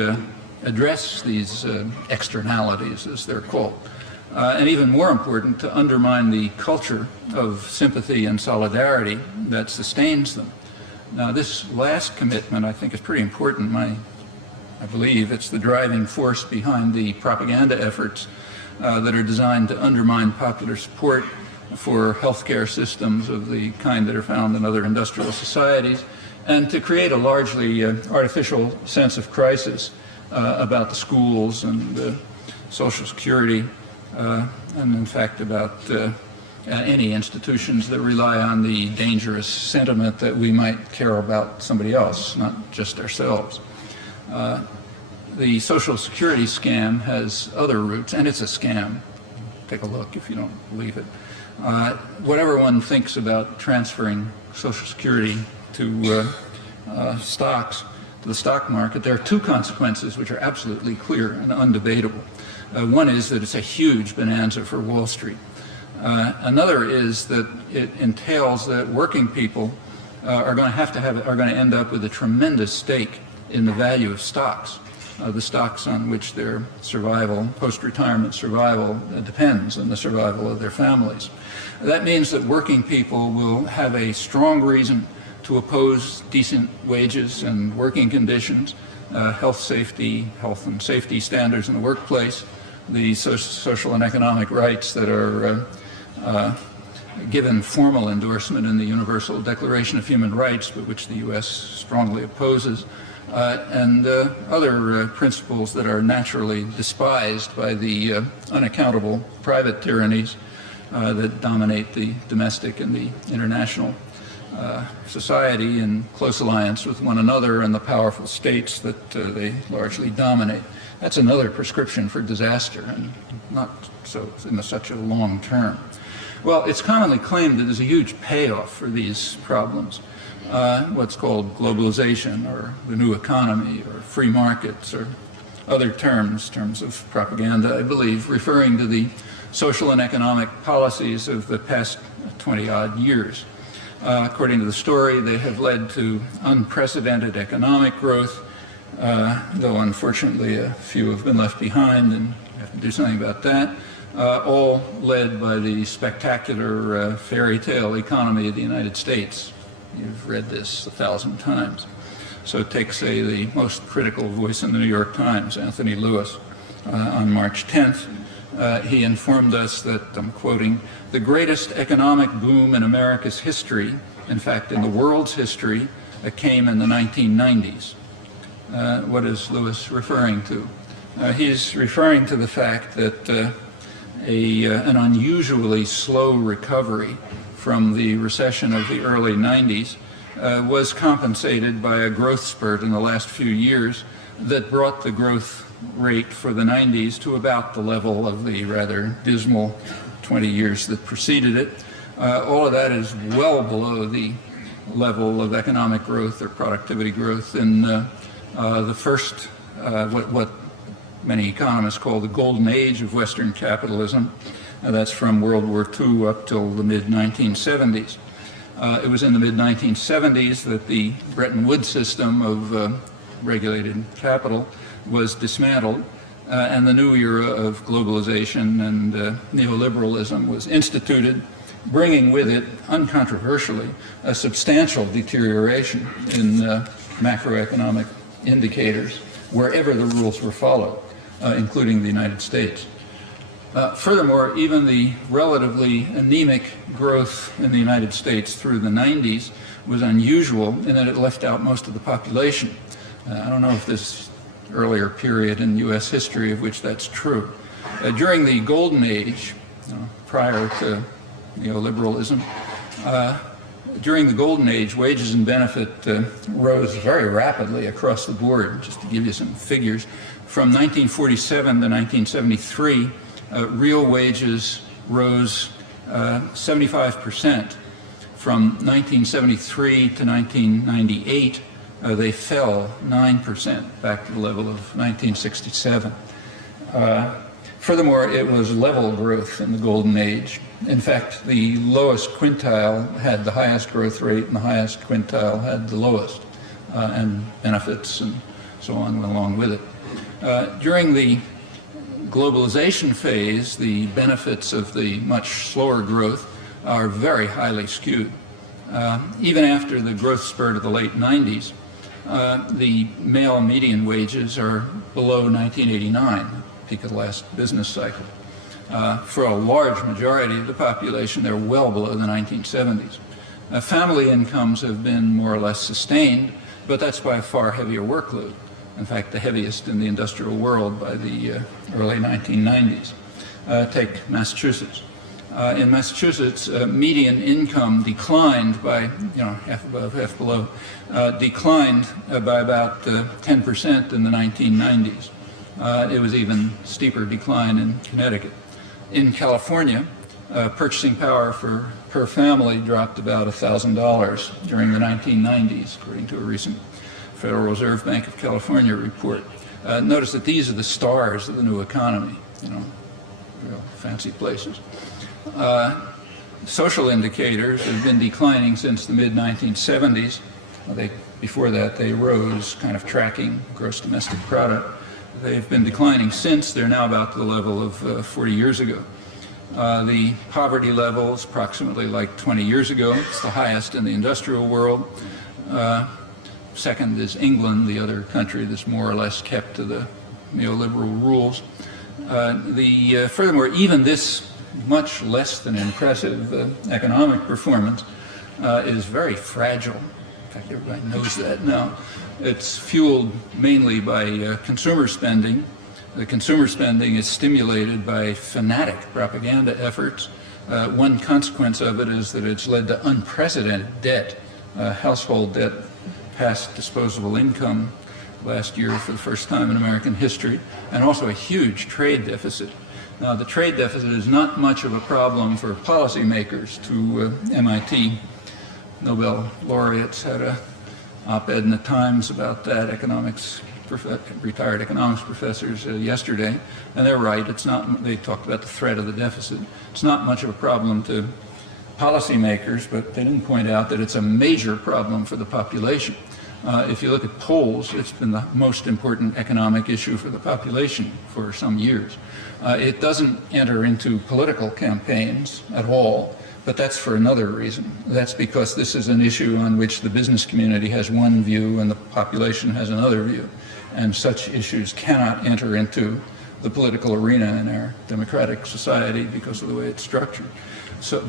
address these externalities, as they're called. And even more important, to undermine the culture of sympathy and solidarity that sustains them. Now, this last commitment, I think, is pretty important. I believe it's the driving force behind the propaganda efforts that are designed to undermine popular support for healthcare systems of the kind that are found in other industrial societies, and to create a largely artificial sense of crisis about the schools and Social Security, and in fact about any institutions that rely on the dangerous sentiment that we might care about somebody else, not just ourselves. The Social Security scam has other roots, and it's a scam. Take a look if you don't believe it. Whatever one thinks about transferring Social Security to stocks, to the stock market, there are two consequences which are absolutely clear and undebatable. One is that it's a huge bonanza for Wall Street. Another is that it entails that working people are going to end up with a tremendous stake in the value of stocks, the stocks on which their survival, post-retirement survival, depends, and the survival of their families. That means that working people will have a strong reason to oppose decent wages and working conditions, health and safety standards in the workplace, the social and economic rights that are given formal endorsement in the Universal Declaration of Human Rights, but which the U.S. strongly opposes, and other principles that are naturally despised by the unaccountable private tyrannies that dominate the domestic and the international society in close alliance with one another and the powerful states that they largely dominate. That's another prescription for disaster, and not so in such a long term. Well, it's commonly claimed that there's a huge payoff for these problems, what's called globalization or the new economy or free markets or other terms of propaganda, I believe, referring to the social and economic policies of the past 20-odd years. According to the story, they have led to unprecedented economic growth, though unfortunately a few have been left behind and we have to do something about that, all led by the spectacular fairy tale economy of the United States. You've read this 1,000 times. So take, say, the most critical voice in the New York Times, Anthony Lewis, on March 10th. He informed us that, I'm quoting, "The greatest economic boom in America's history, in fact in the world's history, came in the 1990s. What is Lewis referring to? He's referring to the fact that an unusually slow recovery from the recession of the early 90s was compensated by a growth spurt in the last few years that brought the growth rate for the 90s to about the level of the rather dismal 20 years that preceded it. All of that is well below the level of economic growth or productivity growth in the first, what many economists call the golden age of Western capitalism. That's from World War II up till the mid-1970s. It was in the mid-1970s that the Bretton Woods system of regulated capital was dismantled, and the new era of globalization and neoliberalism was instituted, bringing with it, uncontroversially, a substantial deterioration in macroeconomic indicators wherever the rules were followed, including the United States. Furthermore, even the relatively anemic growth in the United States through the 90s was unusual in that it left out most of the population. I don't know if this earlier period in U.S. history of which that's true. During the golden age, prior to neoliberalism, during the golden age, wages and benefit rose very rapidly across the board. Just to give you some figures, from 1947 to 1973, real wages rose 75%. From 1973 to 1998, they fell 9%, back to the level of 1967. Furthermore, it was level growth in the golden age. In fact, the lowest quintile had the highest growth rate and the highest quintile had the lowest, and benefits and so on went along with it. During the globalization phase, the benefits of the much slower growth are very highly skewed. Even after the growth spurt of the late 90s, the male median wages are below 1989, peak of the last business cycle. For a large majority of the population, they're well below the 1970s. Family incomes have been more or less sustained, but that's by a far heavier workload. In fact, the heaviest in the industrial world by the early 1990s. Take Massachusetts. In Massachusetts, median income declined by, half above, half below, declined by about 10% in the 1990s. It was even steeper decline in Connecticut. In California, purchasing power per family dropped about $1,000 during the 1990s, according to a recent Federal Reserve Bank of California report. Notice that these are the stars of the new economy, real fancy places. Social indicators have been declining since the mid-1970s. Before that, they rose, kind of tracking gross domestic product. They've been declining since. They're now about the level of 40 years ago. The poverty levels, approximately like 20 years ago. It's the highest in the industrial world. Second is England, the other country that's more or less kept to the neoliberal rules. Furthermore, even this much less than impressive economic performance is very fragile. In fact, everybody knows that now. It's fueled mainly by consumer spending. The consumer spending is stimulated by fanatic propaganda efforts. One consequence of it is that it's led to unprecedented debt, household debt past disposable income last year for the first time in American history, and also a huge trade deficit. Now, the trade deficit is not much of a problem for policymakers. Two MIT Nobel laureates had an op-ed in the Times about that, retired economics professors yesterday, and they're right. It's not. They talked about the threat of the deficit. It's not much of a problem to policymakers, but they didn't point out that it's a major problem for the population. If you look at polls, it's been the most important economic issue for the population for some years. It doesn't enter into political campaigns at all, but that's for another reason. That's because this is an issue on which the business community has one view and the population has another view. And such issues cannot enter into the political arena in our democratic society because of the way it's structured.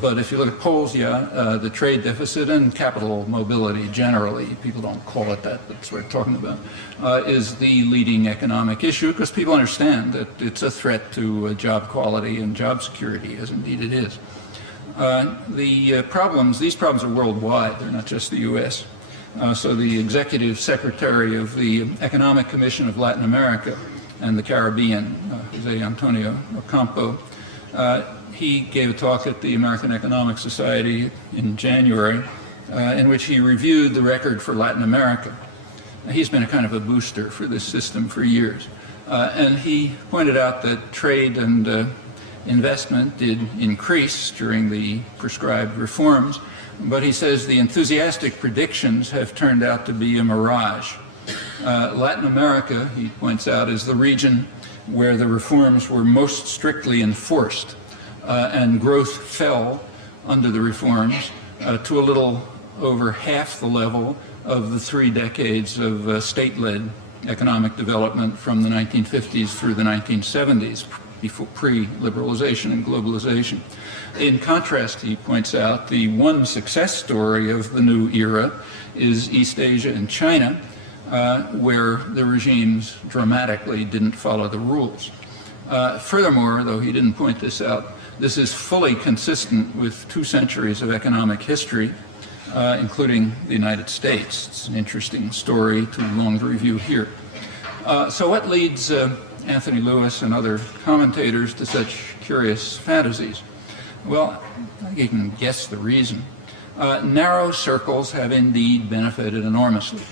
But if you look at polls, the trade deficit and capital mobility generally, people don't call it that, but that's what we're talking about, is the leading economic issue because people understand that it's a threat to job quality and job security, as indeed it is. These problems are worldwide, they're not just the US. So the executive secretary of the Economic Commission of Latin America and the Caribbean, Jose Antonio Ocampo, he gave a talk at the American Economic Society in January in which he reviewed the record for Latin America. He's been a kind of a booster for this system for years. And he pointed out that trade and investment did increase during the prescribed reforms, but he says the enthusiastic predictions have turned out to be a mirage. Latin America, he points out, is the region where the reforms were most strictly enforced. And growth fell under the reforms to a little over half the level of the 3 decades of state-led economic development from the 1950s through the 1970s, before pre-liberalization and globalization. In contrast, he points out, the one success story of the new era is East Asia and China, where the regimes dramatically didn't follow the rules. Furthermore, though he didn't point this out, this is fully consistent with 2 centuries of economic history, including the United States. It's an interesting story, too long to review here. So what leads Anthony Lewis and other commentators to such curious fantasies? Well, you can guess the reason. Narrow circles have indeed benefited enormously,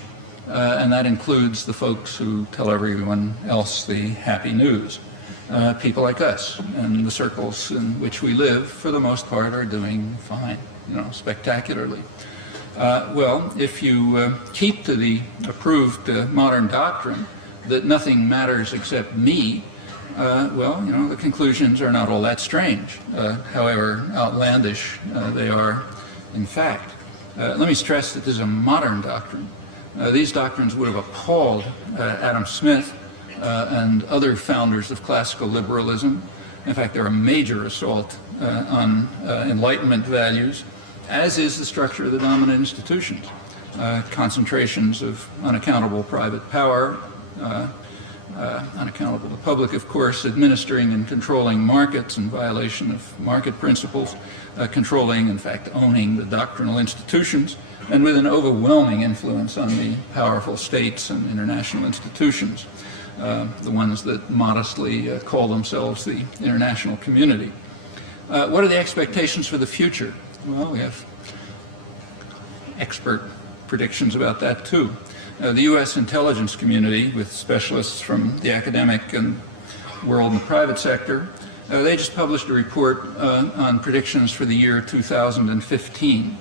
and that includes the folks who tell everyone else the happy news. people like us and the circles in which we live, for the most part, are doing fine, spectacularly. Well, if you keep to the approved modern doctrine that nothing matters except me, the conclusions are not all that strange, however outlandish they are in fact. Let me stress that this is a modern doctrine. These doctrines would have appalled Adam Smith and other founders of classical liberalism. In fact, they're a major assault on Enlightenment values, as is the structure of the dominant institutions. Concentrations of unaccountable private power, unaccountable to the public, of course, administering and controlling markets in violation of market principles, controlling, in fact, owning the doctrinal institutions, and with an overwhelming influence on the powerful states and international institutions, the ones that modestly call themselves the international community. What are the expectations for the future? Well, we have expert predictions about that too. The U.S. intelligence community, with specialists from the academic and world and the private sector, they just published a report on predictions for the year 2015,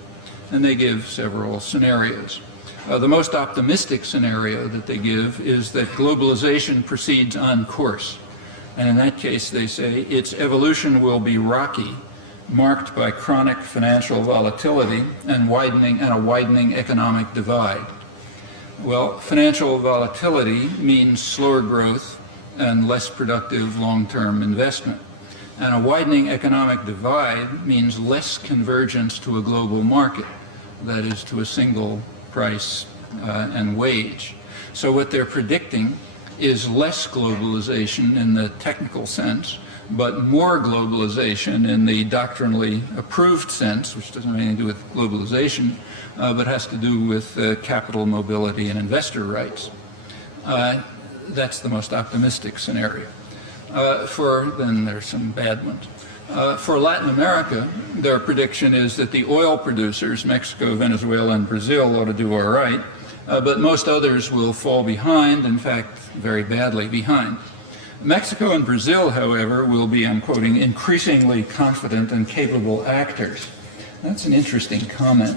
and they give several scenarios. The most optimistic scenario that they give is that globalization proceeds on course, and in that case they say its evolution will be rocky, marked by chronic financial volatility and a widening economic divide. Well, financial volatility means slower growth and less productive long-term investment. And a widening economic divide means less convergence to a global market, that is, to a single price and wage. So what they're predicting is less globalization in the technical sense, but more globalization in the doctrinally approved sense, which doesn't have anything to do with globalization, but has to do with capital mobility and investor rights. That's the most optimistic scenario. Then there's some bad ones. For Latin America, their prediction is that the oil producers, Mexico, Venezuela, and Brazil, ought to do all right, but most others will fall behind, in fact, very badly behind. Mexico and Brazil, however, will be, I'm quoting, increasingly confident and capable actors. That's an interesting comment,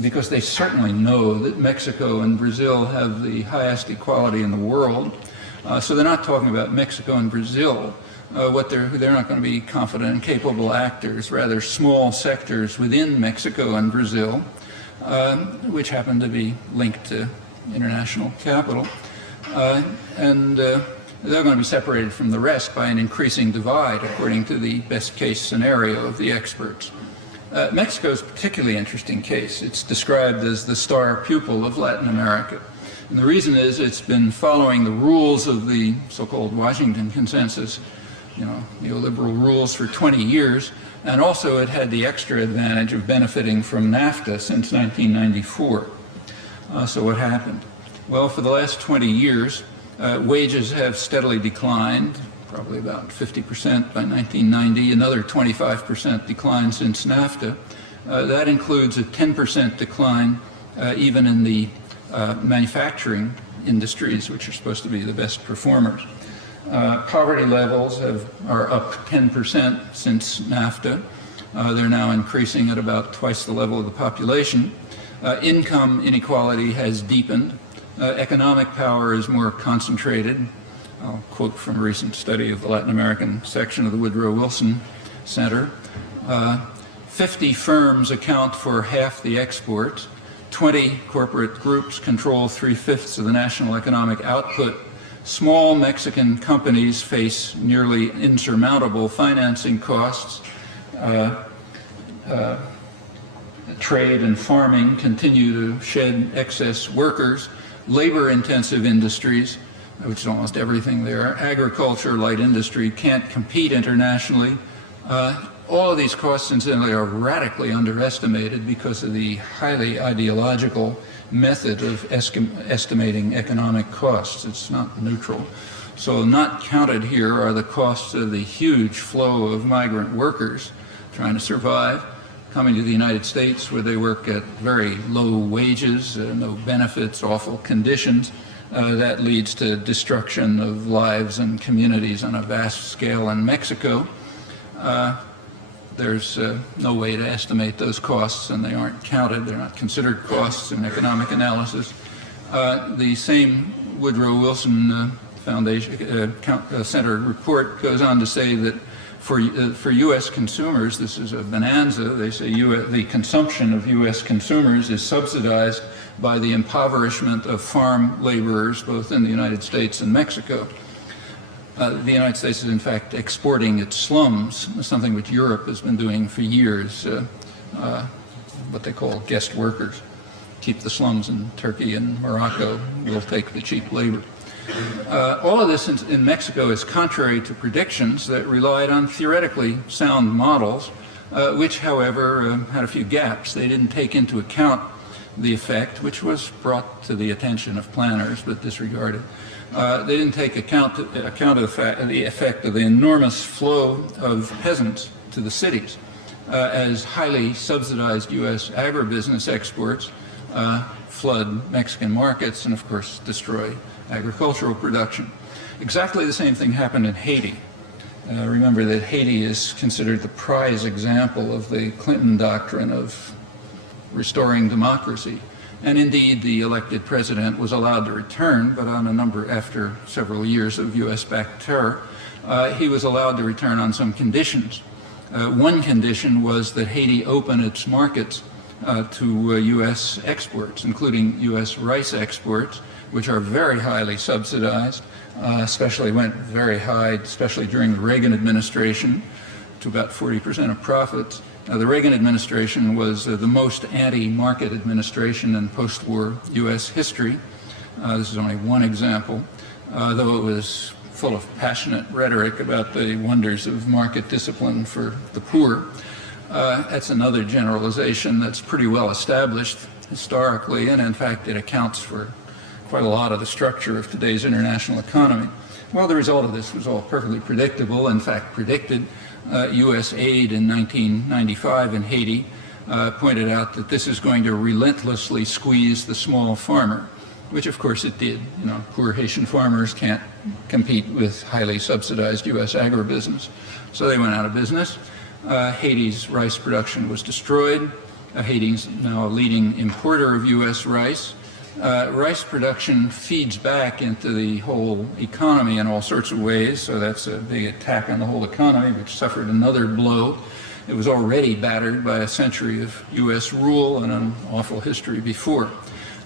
because they certainly know that Mexico and Brazil have the highest equality in the world. So they're not talking about Mexico and Brazil. They're not going to be confident and capable actors, rather small sectors within Mexico and Brazil, which happen to be linked to international capital. They're going to be separated from the rest by an increasing divide, according to the best-case scenario of the experts. Mexico's a particularly interesting case. It's described as the star pupil of Latin America. And the reason is it's been following the rules of the so-called Washington Consensus, neoliberal rules for 20 years, and also it had the extra advantage of benefiting from NAFTA since 1994. So what happened? Well, for the last 20 years, wages have steadily declined, probably about 50% by 1990, another 25% decline since NAFTA. That includes a 10% decline even in the manufacturing industries, which are supposed to be the best performers. Poverty levels are up 10% since NAFTA. They're now increasing at about twice the level of the population. Income inequality has deepened. Economic power is more concentrated. I'll quote from a recent study of the Latin American section of the Woodrow Wilson Center. 50 firms account for half the exports. 20 corporate groups control 3/5 of the national economic output. Small Mexican companies face nearly insurmountable financing costs. Trade and farming continue to shed excess workers. Labor-intensive industries, which is almost everything there, agriculture, light industry, can't compete internationally. All of these costs, incidentally, are radically underestimated because of the highly ideological method of estimating economic costs. It's not neutral. So not counted here are the costs of the huge flow of migrant workers trying to survive, coming to the United States where they work at very low wages, no benefits, awful conditions, that leads to destruction of lives and communities on a vast scale in Mexico. There's no way to estimate those costs, and they aren't counted. They're not considered costs in economic analysis. The same Woodrow Wilson Foundation Center report goes on to say that for U.S. consumers, this is a bonanza. They say the consumption of U.S. consumers is subsidized by the impoverishment of farm laborers, both in the United States and Mexico. The United States is, in fact, exporting its slums, something which Europe has been doing for years, what they call guest workers. Keep the slums in Turkey and Morocco, we'll take the cheap labor. All of this in Mexico is contrary to predictions that relied on theoretically sound models, which, however, had a few gaps. They didn't take into account the effect, which was brought to the attention of planners but disregarded. They didn't take account of the effect of the enormous flow of peasants to the cities, as highly subsidized U.S. agribusiness exports flood Mexican markets and, of course, destroy agricultural production. Exactly the same thing happened in Haiti. Remember that Haiti is considered the prize example of the Clinton doctrine of restoring democracy. And indeed, the elected president was allowed to return, but after several years of U.S.-backed terror, he was allowed to return on some conditions. One condition was that Haiti open its markets to U.S. exports, including U.S. rice exports, which are very highly subsidized, especially went very high, especially during the Reagan administration, to about 40% of profits. The Reagan administration was the most anti-market administration in post-war U.S. history. This is only one example, though it was full of passionate rhetoric about the wonders of market discipline for the poor. That's another generalization that's pretty well established historically, and in fact it accounts for quite a lot of the structure of today's international economy. Well, the result of this was all perfectly predictable, in fact predicted. U.S. aid in 1995 in Haiti pointed out that this is going to relentlessly squeeze the small farmer, which of course it did. You know, poor Haitian farmers can't compete with highly subsidized U.S. agribusiness. So they went out of business. Haiti's rice production was destroyed. Haiti's now a leading importer of U.S. rice. Rice production feeds back into the whole economy in all sorts of ways, so that's a big attack on the whole economy, which suffered another blow. It was already battered by a century of U.S. rule and an awful history before.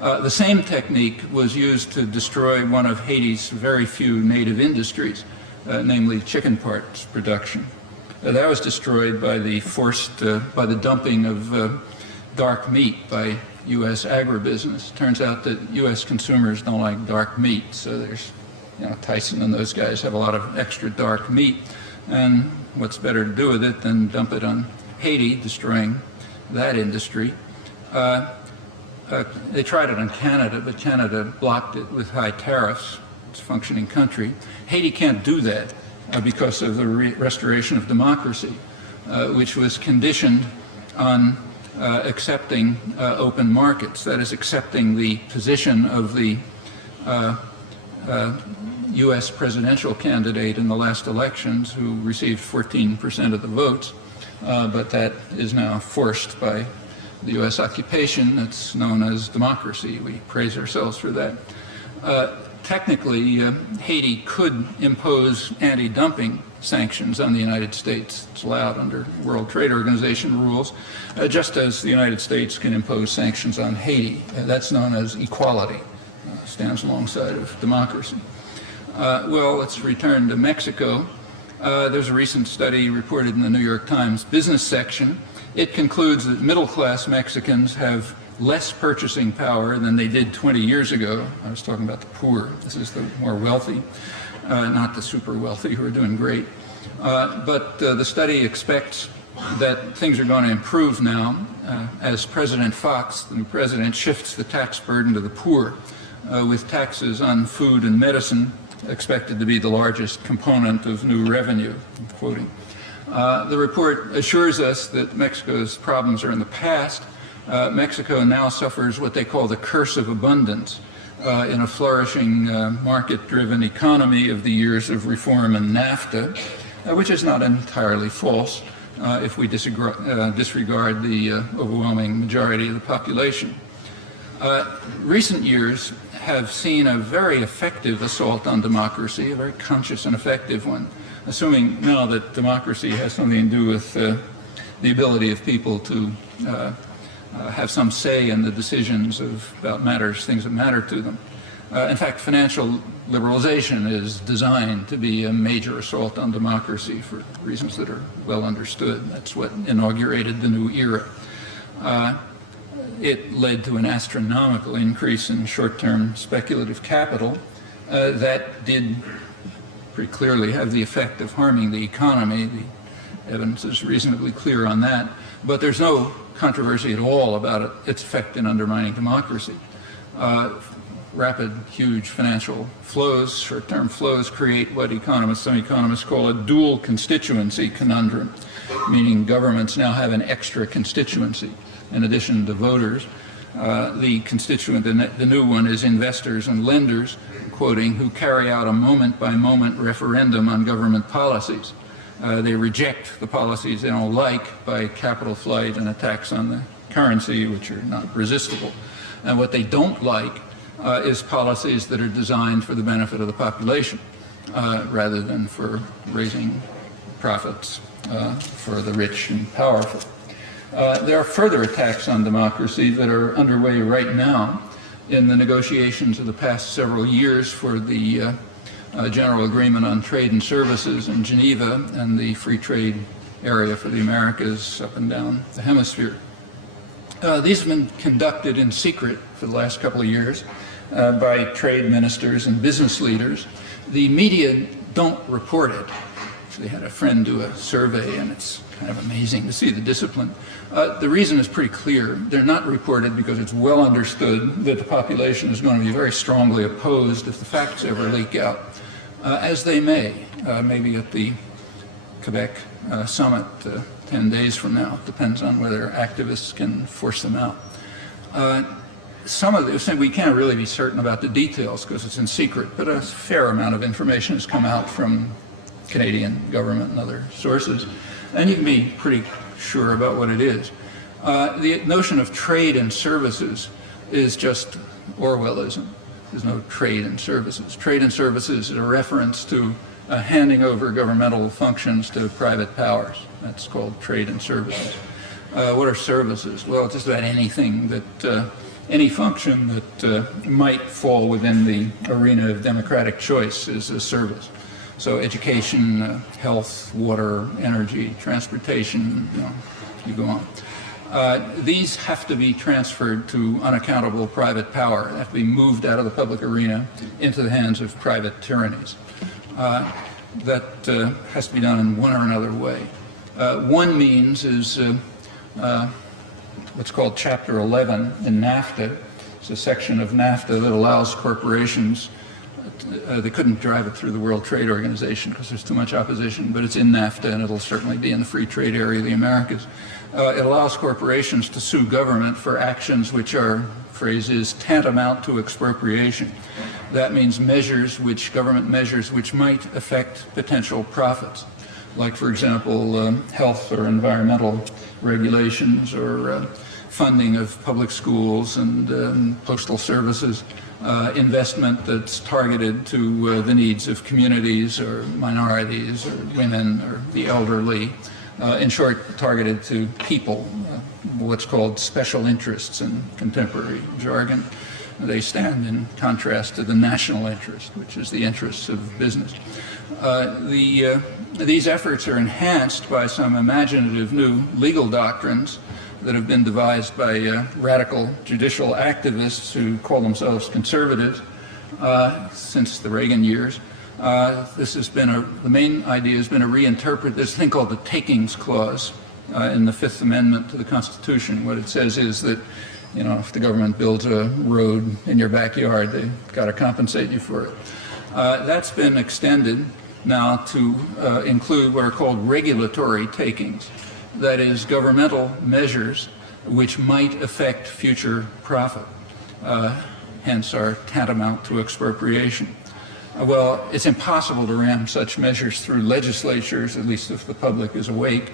The same technique was used to destroy one of Haiti's very few native industries, namely chicken parts production. That was destroyed by by the dumping of dark meat by U.S. agribusiness. Turns out that U.S. consumers don't like dark meat, so there's, Tyson and those guys have a lot of extra dark meat, and what's better to do with it than dump it on Haiti, destroying that industry. They tried it on Canada, but Canada blocked it with high tariffs. It's a functioning country. Haiti can't do that because of the restoration of democracy, which was conditioned on accepting open markets, that is, accepting the position of the U.S. presidential candidate in the last elections, who received 14% of the votes, but that is now forced by the U.S. occupation. That's known as democracy. We praise ourselves for that. Technically, Haiti could impose anti-dumping sanctions on the United States. It's allowed under World Trade Organization rules, just as the United States can impose sanctions on Haiti. That's known as equality. Stands alongside of democracy. Well, let's return to Mexico. There's a recent study reported in the New York Times business section. It concludes that middle-class Mexicans have less purchasing power than they did 20 years ago. I was talking about the poor. This is the more wealthy, not the super wealthy who are doing great. But the study expects that things are going to improve now as President Fox, the new president, shifts the tax burden to the poor, with taxes on food and medicine expected to be the largest component of new revenue, I'm quoting. The report assures us that Mexico's problems are in the past. Mexico now suffers what they call the curse of abundance. in a flourishing market-driven economy of the years of reform and NAFTA, which is not entirely false if we disregard the overwhelming majority of the population. Recent years have seen a very effective assault on democracy, a very conscious and effective one, assuming now that democracy has something to do with the ability of people to have some say in the decisions about things that matter to them. In fact, financial liberalization is designed to be a major assault on democracy for reasons that are well understood. That's what inaugurated the new era. It led to an astronomical increase in short-term speculative capital that did pretty clearly have the effect of harming the economy. The evidence is reasonably clear on that. But there's no controversy at all about its effect in undermining democracy. Rapid, huge financial flows, short-term flows, create what some economists call a dual constituency conundrum, meaning governments now have an extra constituency in addition to voters. The new one is investors and lenders, quoting, who carry out a moment-by-moment referendum on government policies. They reject the policies they don't like by capital flight and attacks on the currency, which are not resistible. And what they don't like is policies that are designed for the benefit of the population rather than for raising profits for the rich and powerful. There are further attacks on democracy that are underway right now in the negotiations of the past several years for the General Agreement on Trade and Services in Geneva and the free trade area for the Americas up and down the hemisphere. These have been conducted in secret for the last couple of years by trade ministers and business leaders. The media don't report it. They had a friend do a survey, and it's kind of amazing to see the discipline. The reason is pretty clear. They're not reported because it's well understood that the population is going to be very strongly opposed if the facts ever leak out, as they may, maybe at the Quebec summit 10 days from now. It depends on whether activists can force them out. Some of this, we can't really be certain about the details because it's in secret, but a fair amount of information has come out from Canadian government and other sources, and you can be pretty sure about what it is. The notion of trade and services is just Orwellism. There's no trade and services. Trade and services is a reference to handing over governmental functions to private powers. That's called trade and services. What are services? Well, just about anything that, any function that might fall within the arena of democratic choice is a service. So education, health, water, energy, transportation, you go on. These have to be transferred to unaccountable private power. They have to be moved out of the public arena into the hands of private tyrannies. That has to be done in one or another way. One means is what's called Chapter 11 in NAFTA. It's a section of NAFTA that allows corporations, they couldn't drive it through the World Trade Organization because there's too much opposition, but it's in NAFTA and it'll certainly be in the free trade area of the Americas. It allows corporations to sue government for actions which are, phrase is, tantamount to expropriation. That means government measures which might affect potential profits, like, for example, health or environmental regulations or funding of public schools and postal services, investment that's targeted to the needs of communities or minorities or women or the elderly, in short, targeted to people, what's called special interests in contemporary jargon. They stand in contrast to the national interest, which is the interests of business. These efforts are enhanced by some imaginative new legal doctrines that have been devised by radical judicial activists who call themselves conservatives since the Reagan years. The main idea has been to reinterpret this thing called the Takings Clause in the Fifth Amendment to the Constitution. What it says is that, if the government builds a road in your backyard, they've got to compensate you for it. That's been extended now to include what are called regulatory takings. That is, governmental measures which might affect future profit. hence are tantamount to expropriation. Well, it's impossible to ram such measures through legislatures, at least if the public is awake.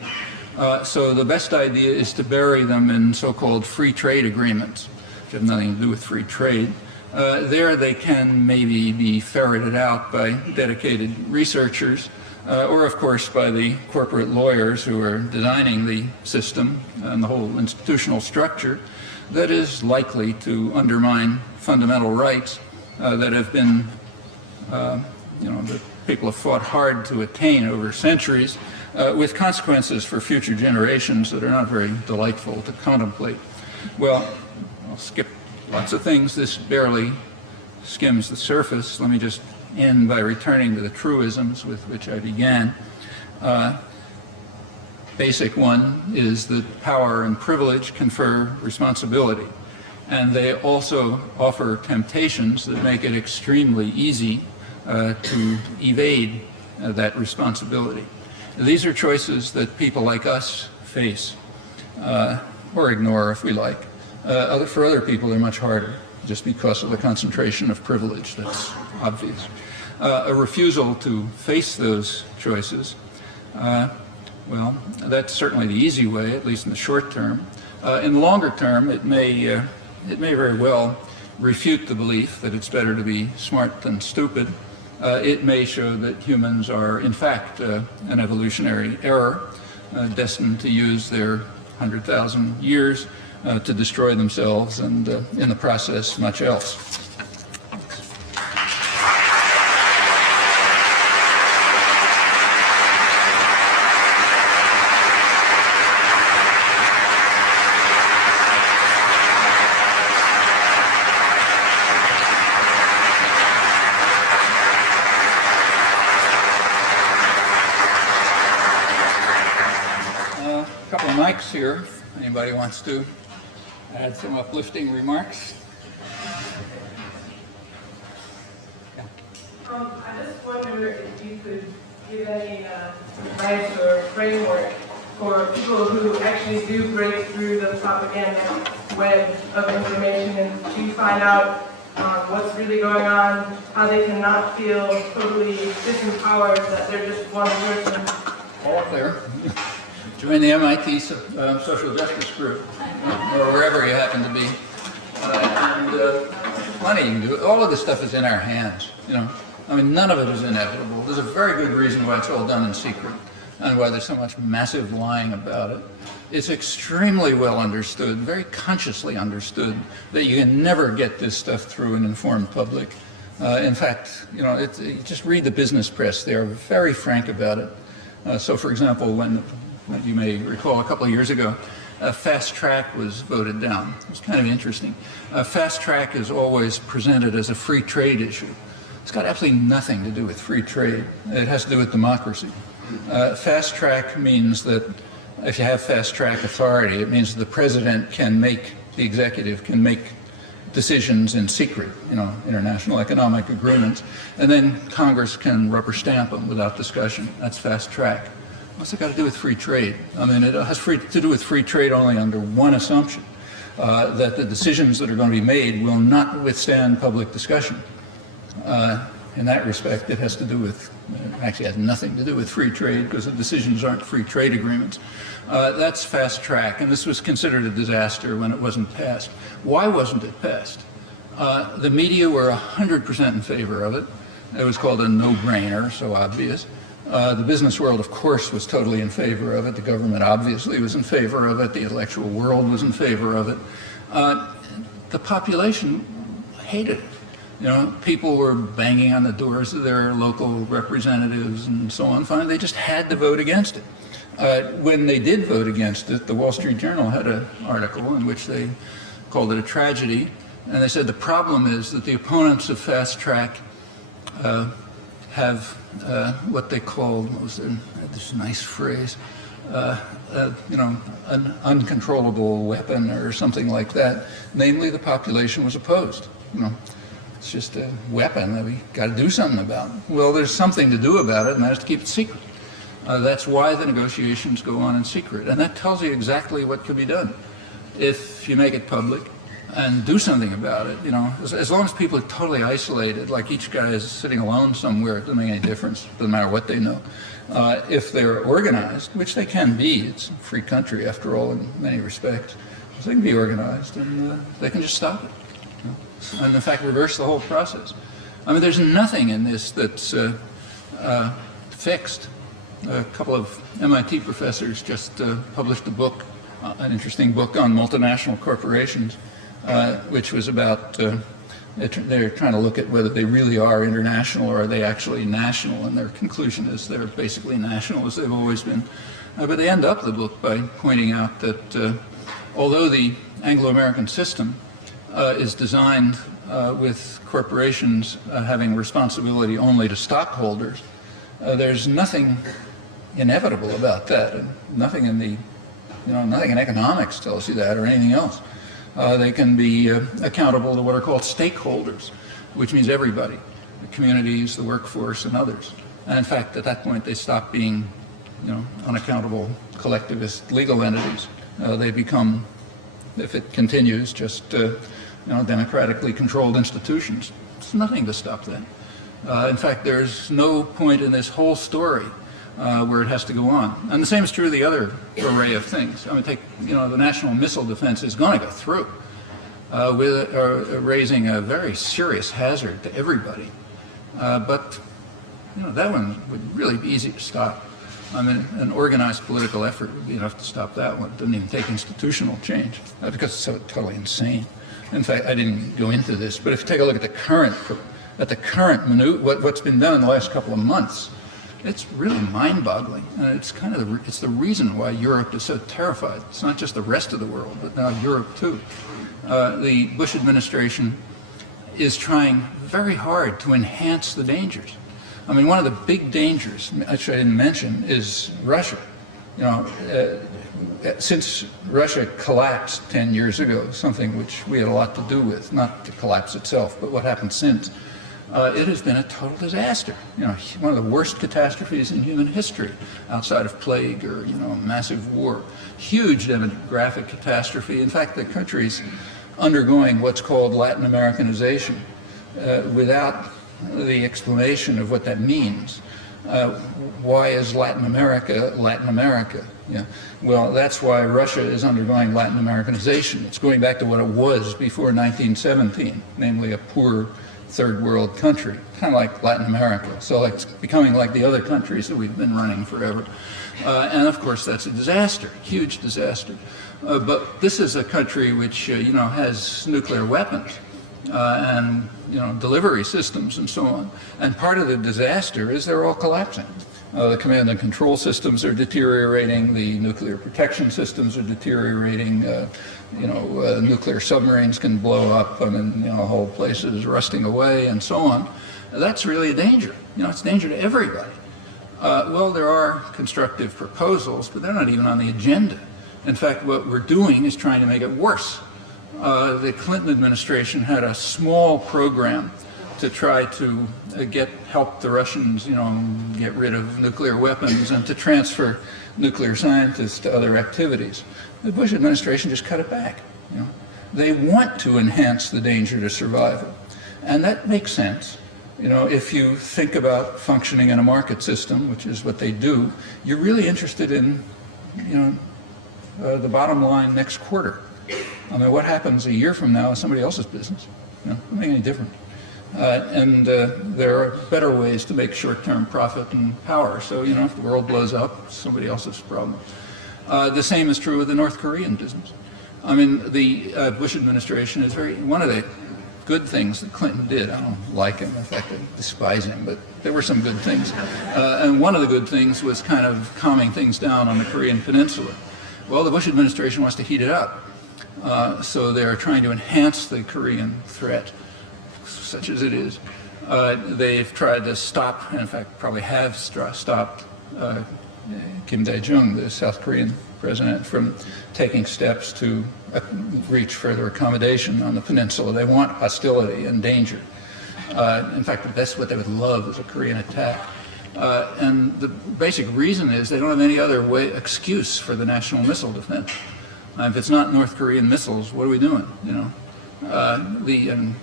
So the best idea is to bury them in so-called free trade agreements, which have nothing to do with free trade. There they can maybe be ferreted out by dedicated researchers, or of course by the corporate lawyers who are designing the system and the whole institutional structure that is likely to undermine fundamental rights that have been, that people have fought hard to attain over centuries, with consequences for future generations that are not very delightful to contemplate. Well, I'll skip lots of things. This barely skims the surface. Let me just end by returning to the truisms with which I began. Basic one is that power and privilege confer responsibility, and they also offer temptations that make it extremely easy to evade that responsibility. These are choices that people like us face, or ignore if we like. For other people, they're much harder, just because of the concentration of privilege. That's obvious. A refusal to face those choices, well, that's certainly the easy way, at least in the short term. In the longer term, it may very well refute the belief that it's better to be smart than stupid. It may show that humans are, in fact, an evolutionary error, destined to use their 100,000 years to destroy themselves and, in the process, much else. Mics here. Anybody wants to add some uplifting remarks? Yeah. I just wonder if you could give any advice or framework for people who actually do break through the propaganda web of information and do find out what's really going on, how they cannot feel totally disempowered, that they're just one person. All clear. Join the MIT Social Justice Group, or wherever you happen to be. Plenty you can do. All of this stuff is in our hands, I mean, none of it is inevitable. There's a very good reason why it's all done in secret, and why there's so much massive lying about it. It's extremely well understood, very consciously understood, that you can never get this stuff through an informed public. In fact, just read the business press. They are very frank about it. So, for example, when you may recall a couple of years ago, fast track was voted down. It was kind of interesting. Fast track is always presented as a free trade issue. It's got absolutely nothing to do with free trade. It has to do with democracy. Fast track means that if you have fast track authority, it means that the president the executive can make decisions in secret, international economic agreements, and then Congress can rubber stamp them without discussion. That's fast track. What's it got to do with free trade? I mean, it has to do with free trade only under one assumption, that the decisions that are going to be made will not withstand public discussion. In that respect, it has to do with, actually has nothing to do with free trade, because the decisions aren't free trade agreements. That's fast track, and this was considered a disaster when it wasn't passed. Why wasn't it passed? The media were 100% in favor of it. It was called a no-brainer, so obvious. The business world, of course, was totally in favor of it. The government obviously was in favor of it. The intellectual world was in favor of it. The population hated it. People were banging on the doors of their local representatives and so on. Finally, they just had to vote against it. When they did vote against it, the Wall Street Journal had an article in which they called it a tragedy. And they said the problem is that the opponents of fast track have what they called, this nice phrase, an uncontrollable weapon or something like that. Namely, the population was opposed. It's just a weapon that we got to do something about. Well, there's something to do about it, and that is to keep it secret. That's why the negotiations go on in secret, and that tells you exactly what could be done. If you make it public, and do something about it. You know, as long as people are totally isolated, like each guy is sitting alone somewhere, it doesn't make any difference. Doesn't matter what they know. If they're organized, which they can be, it's a free country after all in many respects, so they can be organized and they can just stop it. You know? And in fact, reverse the whole process. I mean, there's nothing in this that's fixed. A couple of MIT professors just published a book, an interesting book on multinational corporations, which was about, they're trying to look at whether they really are international or are they actually national, and their conclusion is they're basically national as they've always been. But they end up the book by pointing out that although the Anglo-American system is designed with corporations having responsibility only to stockholders, there's nothing inevitable about that, and nothing in the, nothing in economics tells you that or anything else. They can be accountable to what are called stakeholders, which means everybody, the communities, the workforce, and others. And in fact, at that point, they stop being, unaccountable collectivist legal entities. They become, if it continues, just democratically controlled institutions. There's nothing to stop that. In fact, there's no point in this whole story where it has to go on. And the same is true of the other array of things. I mean, take, the national missile defense is going to go through with raising a very serious hazard to everybody. But, that one would really be easy to stop. I mean, an organized political effort would be enough to stop that one. It doesn't even take institutional change because it's so totally insane. In fact, I didn't go into this, but if you take a look at the current what's been done in the last couple of months, it's really mind-boggling, and it's kind of it's the reason why Europe is so terrified. It's not just the rest of the world, but now Europe too. The Bush administration is trying very hard to enhance the dangers. I mean, one of the big dangers, actually I didn't mention, is Russia. Since Russia collapsed 10 years ago, something which we had a lot to do with, not the collapse itself, but what happened since, it has been a total disaster. One of the worst catastrophes in human history, outside of plague or, massive war. Huge demographic catastrophe. In fact, the country's undergoing what's called Latin Americanization without the explanation of what that means. Why is Latin America Latin America? Well, that's why Russia is undergoing Latin Americanization. It's going back to what it was before 1917, namely a poor third world country, kind of like Latin America. So it's becoming like the other countries that we've been running forever. And of course, that's a disaster, huge disaster. But this is a country which, has nuclear weapons and, delivery systems and so on. And part of the disaster is they're all collapsing. The command and control systems are deteriorating, the nuclear protection systems are deteriorating, nuclear submarines can blow up, and the whole place is rusting away and so on. That's really a danger. It's a danger to everybody. Well, there are constructive proposals, but they're not even on the agenda. In fact, what we're doing is trying to make it worse. The Clinton administration had a small program to try to help the Russians, get rid of nuclear weapons and to transfer nuclear scientists to other activities. The Bush administration just cut it back. They want to enhance the danger to survival, and that makes sense. If you think about functioning in a market system, which is what they do, you're really interested in, the bottom line next quarter. I mean, what happens a year from now is somebody else's business. It doesn't make any difference. And there are better ways to make short-term profit and power. So, if the world blows up, it's somebody else's problem. The same is true with the North Korean business. I mean, the Bush administration is one of the good things that Clinton did. I don't like him. In fact, I despise him, but there were some good things. And one of the good things was kind of calming things down on the Korean Peninsula. Well, the Bush administration wants to heat it up. So they're trying to enhance the Korean threat, such as it is. They've tried to stop, and in fact probably have stopped Kim Dae-jung, the South Korean president, from taking steps to reach further accommodation on the peninsula. They want hostility and danger. In fact, that's what they would love, is a Korean attack. And the basic reason is they don't have any other excuse for the national missile defense. If it's not North Korean missiles, what are we doing? Nobody in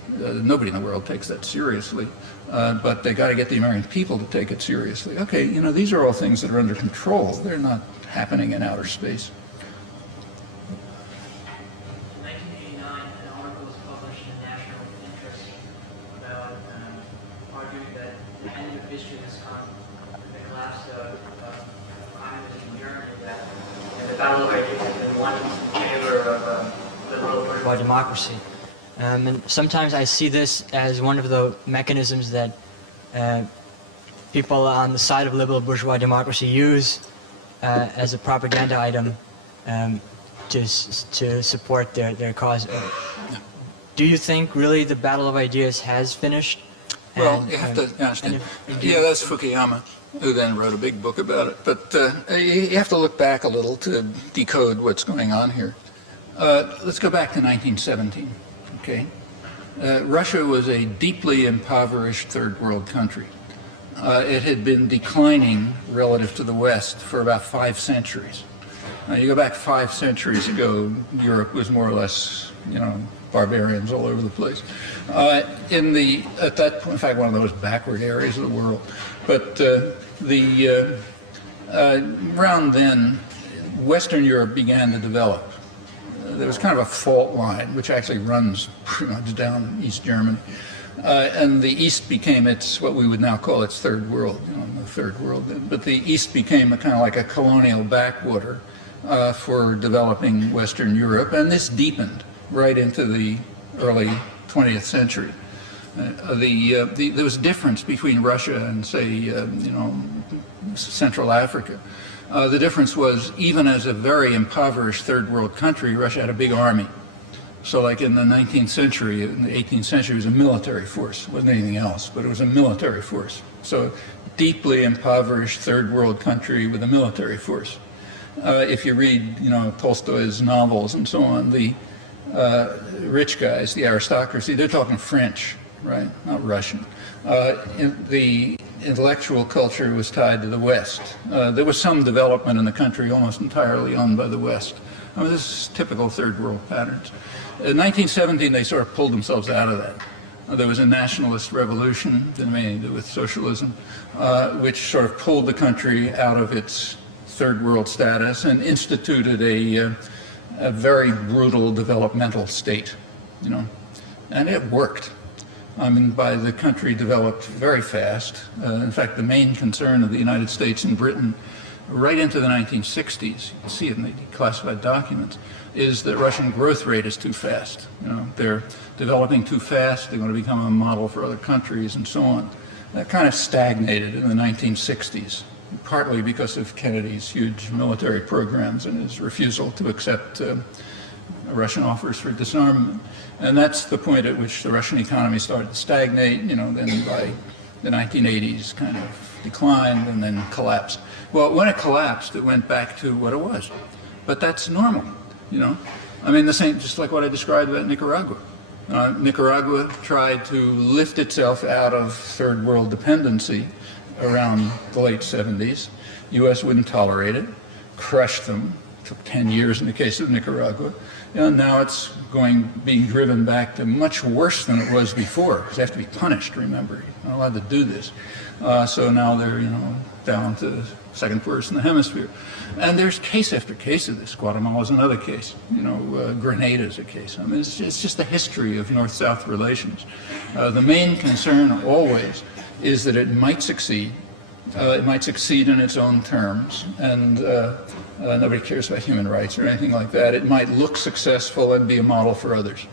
the world takes that seriously, but they got to get the American people to take it seriously. Okay, you know, these are all things that are under control. They're not happening in outer space. In 1989, an article was published in National Interest about arguing that the end of history has come, the collapse of communism in Germany, that the battle of ideas has been won in favor of liberal bourgeois democracy. And sometimes I see this as one of the mechanisms that people on the side of liberal bourgeois democracy use as a propaganda item to support their cause. Do you think really the battle of ideas has finished? Well, you have to understand. Yeah, that's Fukuyama, who then wrote a big book about it. But you have to look back a little to decode what's going on here. Let's go back to 1917. Okay, Russia was a deeply impoverished third world country. It had been declining relative to the West for about 5 centuries. You go back 5 centuries ago, Europe was more or less, you know, barbarians all over the place. At that point, in fact, one of those backward areas of the world. But around then, Western Europe began to develop. There was kind of a fault line, which actually runs pretty much down East Germany. And the East became what we would now call its third world, you know, the third world. But the East became kind of like a colonial backwater for developing Western Europe, and this deepened right into the early 20th century. There was a difference between Russia and, say, you know, Central Africa. The difference was, even as a very impoverished third world country, Russia had a big army. So like in the 19th century, in the 18th century, it was a military force. It wasn't anything else, but it was a military force. So deeply impoverished third world country with a military force. If you read, you know, Tolstoy's novels and so on, the rich guys, the aristocracy, they're talking French, right? Not Russian. The intellectual culture was tied to the West. There was some development in the country almost entirely owned by the West. I mean, this is typical third world patterns. In 1917, they sort of pulled themselves out of that. There was a nationalist revolution, didn't have anything to do with socialism, which sort of pulled the country out of its third world status and instituted a very brutal developmental state, you know, and it worked. I mean, the country developed very fast. In fact, the main concern of the United States and Britain right into the 1960s, you can see it in the declassified documents, is that Russian growth rate is too fast. You know, they're developing too fast, they're going to become a model for other countries and so on. That kind of stagnated in the 1960s, partly because of Kennedy's huge military programs and his refusal to accept Russian offers for disarmament. And that's the point at which the Russian economy started to stagnate, you know, then by the 1980s kind of declined and then collapsed. Well, when it collapsed, it went back to what it was. But that's normal, you know. I mean, the same, just like what I described about Nicaragua. Nicaragua tried to lift itself out of third world dependency around the late 70s. U.S. wouldn't tolerate it, crushed them. It took 10 years in the case of Nicaragua. And now it's being driven back to much worse than it was before, because they have to be punished, remember. You're not allowed to do this. So now they're, you know, down to second worst in the hemisphere. And there's case after case of this. Guatemala is another case. You know, Grenada is a case. I mean, it's just the history of North-South relations. The main concern always is that it might succeed. It might succeed in its own terms, and nobody cares about human rights or anything like that. It might look successful and be a model for others.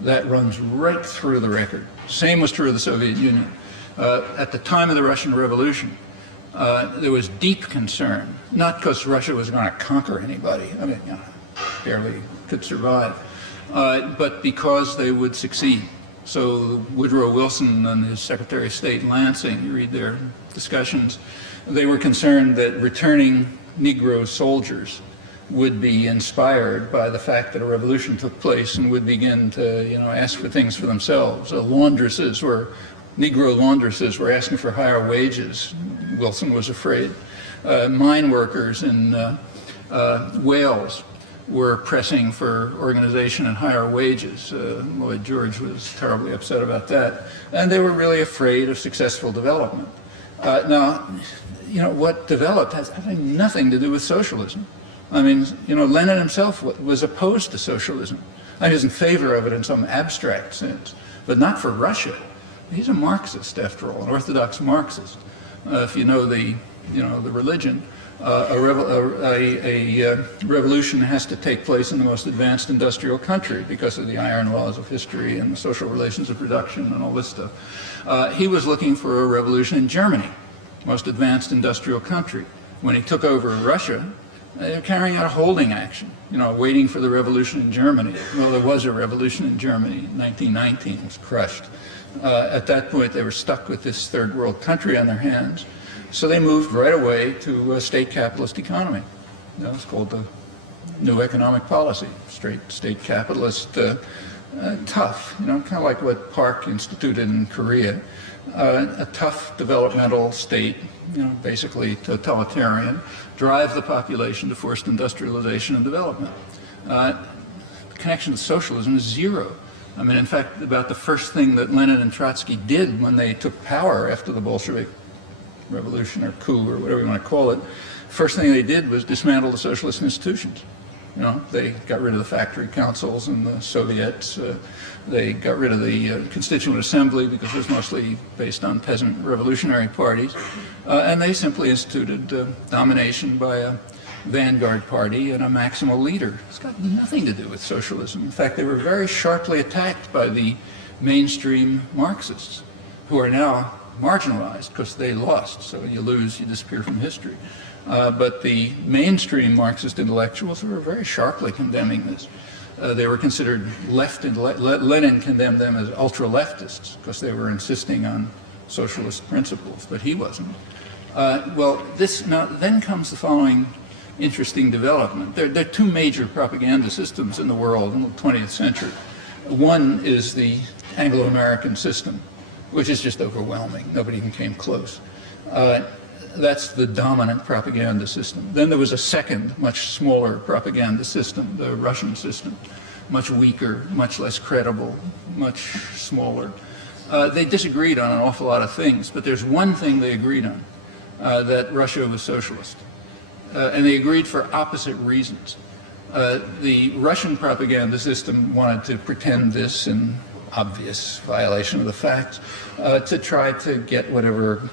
That runs right through the record. Same was true of the Soviet Union. At the time of the Russian Revolution, there was deep concern, not because Russia was going to conquer anybody, I mean, you know, barely could survive, but because they would succeed. So Woodrow Wilson and his Secretary of State Lansing, you read their discussions, they were concerned that returning Negro soldiers would be inspired by the fact that a revolution took place and would begin to, you know, ask for things for themselves. Negro laundresses were asking for higher wages. Wilson was afraid. Mine workers in Wales were pressing for organization and higher wages. Lloyd George was terribly upset about that. And they were really afraid of successful development. Now, what developed has having nothing to do with socialism. I mean, Lenin himself was opposed to socialism. He was in favor of it in some abstract sense, but not for Russia. He's a Marxist, after all, an Orthodox Marxist. If you know the religion, a revolution has to take place in the most advanced industrial country because of the iron laws of history and the social relations of production and all this stuff. He was looking for a revolution in Germany, most advanced industrial country. When he took over Russia, they were carrying out a holding action, waiting for the revolution in Germany. Well, there was a revolution in Germany in 1919. It was crushed. At that point, they were stuck with this third world country on their hands. So they moved right away to a state capitalist economy. It's called the New Economic Policy, straight state capitalist, tough, kind of like what Park instituted in Korea, a tough developmental state, basically totalitarian, drive the population to forced industrialization and development. The connection to socialism is zero. I mean, in fact, about the first thing that Lenin and Trotsky did when they took power after the Bolshevik revolution or coup or whatever you want to call it, first thing they did was dismantle the socialist institutions. They got rid of the factory councils and the Soviets. They got rid of the Constituent Assembly because it was mostly based on peasant revolutionary parties. And they simply instituted domination by a vanguard party and a maximal leader. It's got nothing to do with socialism. In fact, they were very sharply attacked by the mainstream Marxists, who are now marginalized because they lost. So you lose, you disappear from history. But the mainstream Marxist intellectuals were very sharply condemning this. They were considered left, Lenin condemned them as ultra-leftists because they were insisting on socialist principles, but he wasn't. Now then comes the following interesting development. There are two major propaganda systems in the world in the 20th century. One is the Anglo-American system, which is just overwhelming. Nobody even came close. That's the dominant propaganda system. Then there was a second, much smaller propaganda system, the Russian system, much weaker, much less credible, much smaller. They disagreed on an awful lot of things, but there's one thing they agreed on, that Russia was socialist. And they agreed for opposite reasons. The Russian propaganda system wanted to pretend this in obvious violation of the facts, to try to get whatever,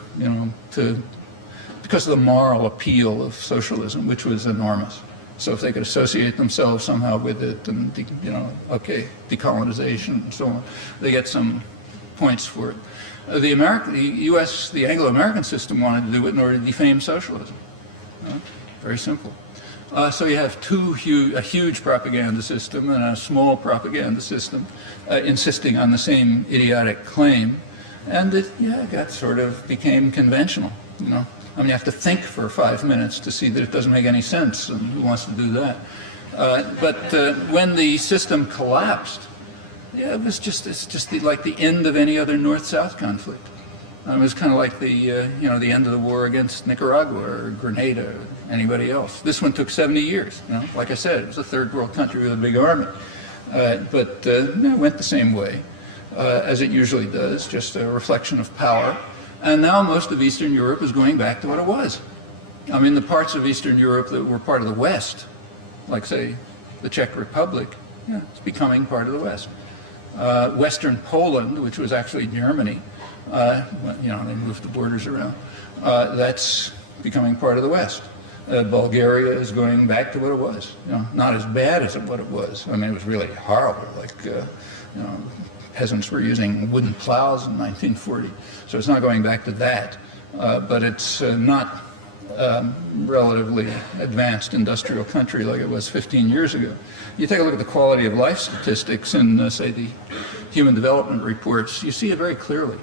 because of the moral appeal of socialism, which was enormous. So if they could associate themselves somehow with it and, decolonization and so on, they get some points for it. The Anglo-American system wanted to do it in order to defame socialism. Very simple. So you have a huge propaganda system and a small propaganda system insisting on the same idiotic claim, and it became conventional. I mean, you have to think for 5 minutes to see that it doesn't make any sense, and who wants to do that? But when the system collapsed, it's just like the end of any other North-South conflict. It was kind of like the end of the war against Nicaragua or Grenada or anybody else. This one took 70 years. Like I said, it was a third world country with a big army, but it went the same way as it usually does, just a reflection of power. And now most of Eastern Europe is going back to what it was. I mean, the parts of Eastern Europe that were part of the West, like say the Czech Republic, it's becoming part of the West. Western Poland, which was actually Germany, they moved the borders around. That's becoming part of the West. Bulgaria is going back to what it was. Not as bad as what it was. I mean, it was really horrible. Like, peasants were using wooden plows in 1940. So it's not going back to that. But it's not relatively advanced industrial country like it was 15 years ago. You take a look at the quality of life statistics in, say, the Human Development Reports, you see it very clearly.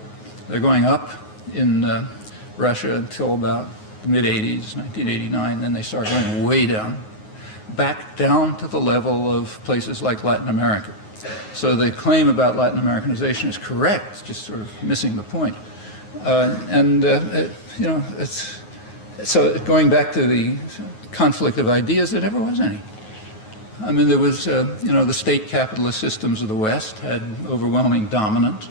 They're going up in Russia until about the mid-80s, 1989, then they start going way down, back down to the level of places like Latin America. So the claim about Latin Americanization is correct, it's just sort of missing the point. So going back to the conflict of ideas, there never was any. I mean, there was, the state capitalist systems of the West had overwhelming dominance.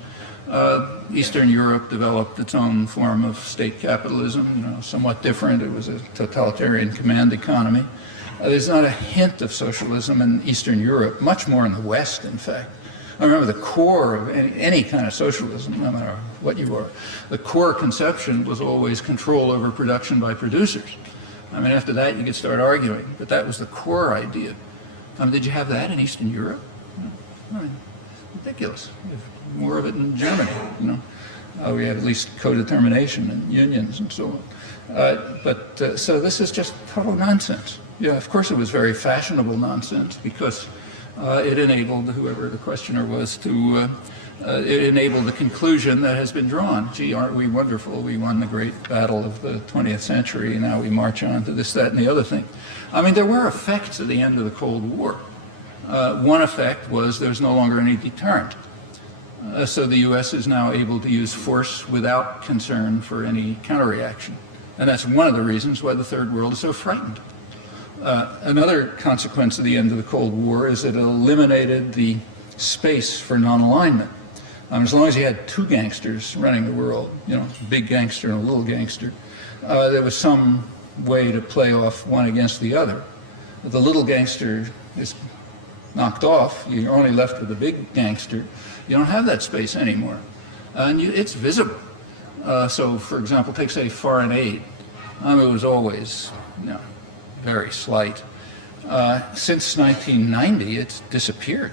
Eastern Europe developed its own form of state capitalism, somewhat different. It was a totalitarian command economy. There's not a hint of socialism in Eastern Europe, much more in the West, in fact. I remember the core of any kind of socialism, no matter what you are, the core conception was always control over production by producers. I mean, after that, you could start arguing, but that was the core idea. I mean, did you have that in Eastern Europe? I mean, ridiculous. You have more of it in Germany, we have at least co-determination and unions and so on. So this is just total nonsense. Yeah, of course it was very fashionable nonsense because it enabled whoever the questioner was to, it enabled the conclusion that has been drawn. Gee, aren't we wonderful? We won the great battle of the 20th century, and now we march on to this, that, and the other thing. I mean, there were effects at the end of the Cold War. One effect was there's no longer any deterrent. So the U.S. is now able to use force without concern for any counterreaction. And that's one of the reasons why the Third World is so frightened. Another consequence of the end of the Cold War is it eliminated the space for non-alignment. As long as you had two gangsters running the world, a big gangster and a little gangster, there was some way to play off one against the other. If the little gangster is knocked off, you're only left with the big gangster. You don't have that space anymore. And it's visible. So, for example, take, say, foreign aid. It was always, very slight. Since 1990, it's disappeared.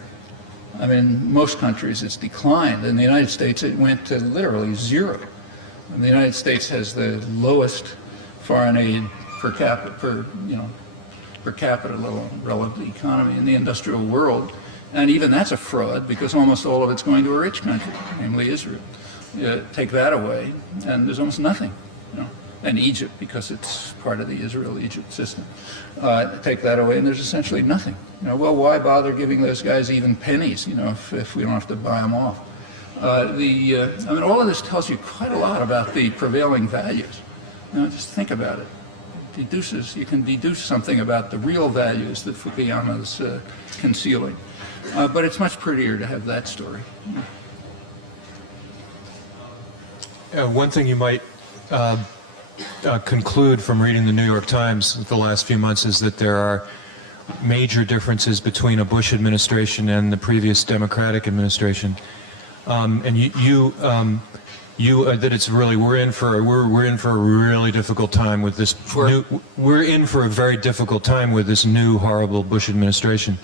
I mean, most countries it's declined. In the United States, it went to literally zero. And the United States has the lowest foreign aid per capita level relative to the economy in the industrial world. And even that's a fraud because almost all of it's going to a rich country, namely Israel. Take that away, and there's almost nothing. And Egypt, because it's part of the Israel-Egypt system. Take that away, and there's essentially nothing. Well, why bother giving those guys even pennies, if we don't have to buy them off? I mean, all of this tells you quite a lot about the prevailing values. Just think about it. You can deduce something about the real values that Fukuyama's concealing. But it's much prettier to have that story. One thing you might conclude from reading the New York Times the last few months is that there are major differences between a Bush administration and the previous Democratic administration, and that it's really we're in for a really difficult time with this we're in for a very difficult time with this new horrible Bush administration.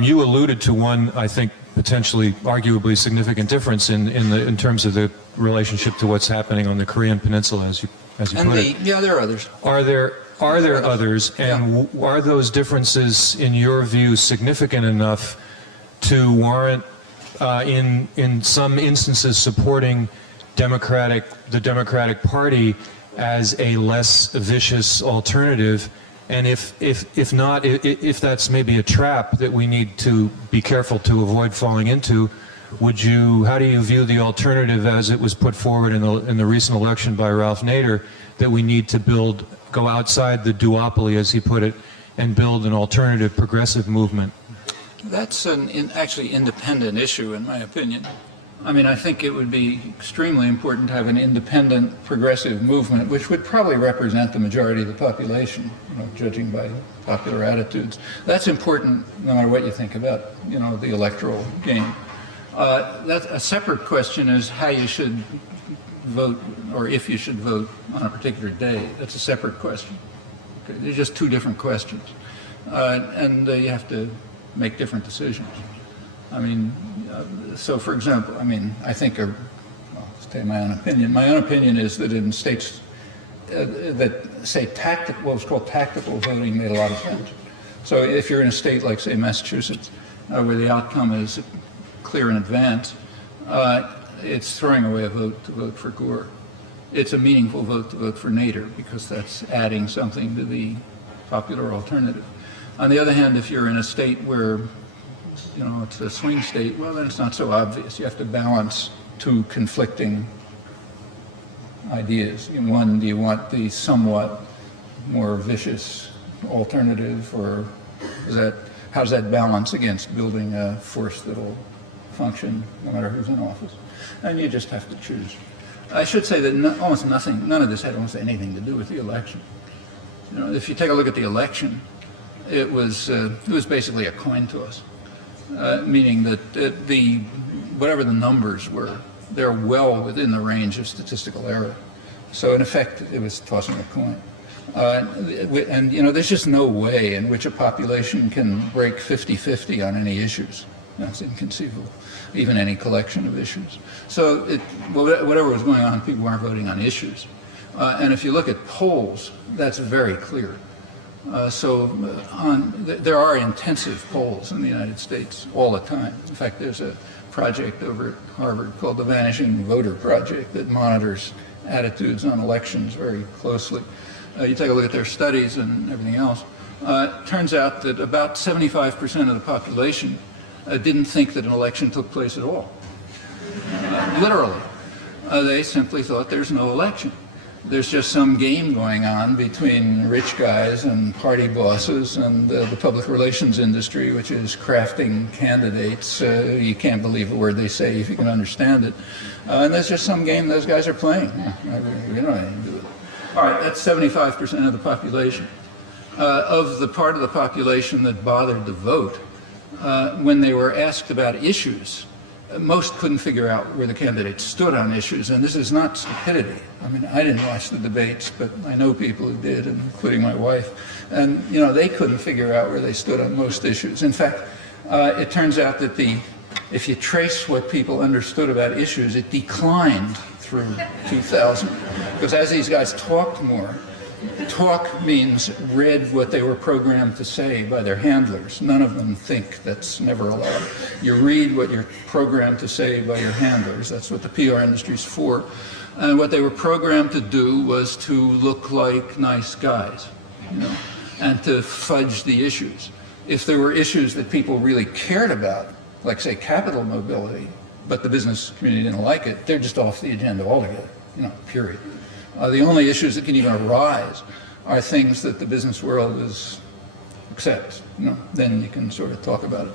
You alluded to one, I think, potentially, arguably significant difference in terms of the relationship to what's happening on the Korean Peninsula, as you put it. Yeah, there are others. Are there others, and are those differences, in your view, significant enough to warrant, in some instances, supporting the Democratic Party as a less vicious alternative? And if not, if that's maybe a trap that we need to be careful to avoid falling into, how do you view the alternative as it was put forward in the recent election by Ralph Nader, that we need to go outside the duopoly, as he put it, and build an alternative progressive movement? That's an actually independent issue, in my opinion. I mean, I think it would be extremely important to have an independent progressive movement, which would probably represent the majority of the population, judging by popular attitudes. That's important no matter what you think about, the electoral game. That's a separate question is how you should vote, or if you should vote on a particular day. That's a separate question. Okay? They're just two different questions. And you have to make different decisions. I mean, so for example, I think, I'll state my own opinion. My own opinion is that in states that say what was called tactical voting made a lot of sense. So if you're in a state like, say, Massachusetts, where the outcome is clear in advance, it's throwing away a vote to vote for Gore. It's a meaningful vote to vote for Nader because that's adding something to the popular alternative. On the other hand, if you're in a state where it's a swing state, well, then it's not so obvious. You have to balance two conflicting ideas. In one, do you want the somewhat more vicious alternative, or how does that balance against building a force that will function no matter who's in office? And you just have to choose. I should say that almost nothing, none of this had almost anything to do with the election. You know, if you take a look at the election, it was basically a coin toss, meaning that whatever the numbers were, they're well within the range of statistical error. So in effect, it was tossing a coin. And you know, there's just no way in which a population can break 50-50 on any issues. That's inconceivable, even any collection of issues. So whatever was going on, people weren't voting on issues. And if you look at polls, that's very clear. There are intensive polls in the United States all the time. In fact, there's a project over at Harvard called the Vanishing Voter Project that monitors attitudes on elections very closely. You take a look at their studies and everything else. It turns out that about 75% of the population didn't think that an election took place at all. Literally. They simply thought there's no election. There's just some game going on between rich guys and party bosses and the public relations industry, which is crafting candidates. You can't believe a word they say if you can understand it. And there's just some game those guys are playing. You know anything to do with it. All right, that's 75% of the population. Of the part of the population that bothered to vote, when they were asked about issues, most couldn't figure out where the candidates stood on issues, and this is not stupidity. I mean, I didn't watch the debates, but I know people who did, including my wife, and you know, they couldn't figure out where they stood on most issues. In fact, it turns out that if you trace what people understood about issues, it declined through 2000, because as these guys talked more, talk means read what they were programmed to say by their handlers. None of them think. That's never allowed. You read what you're programmed to say by your handlers. That's what the PR industry's for. And what they were programmed to do was to look like nice guys, you know, and to fudge the issues. If there were issues that people really cared about, like say capital mobility, but the business community didn't like it, they're just off the agenda altogether, you know, period. The only issues that can even arise are things that the business world accepts. You know, then you can sort of talk about it.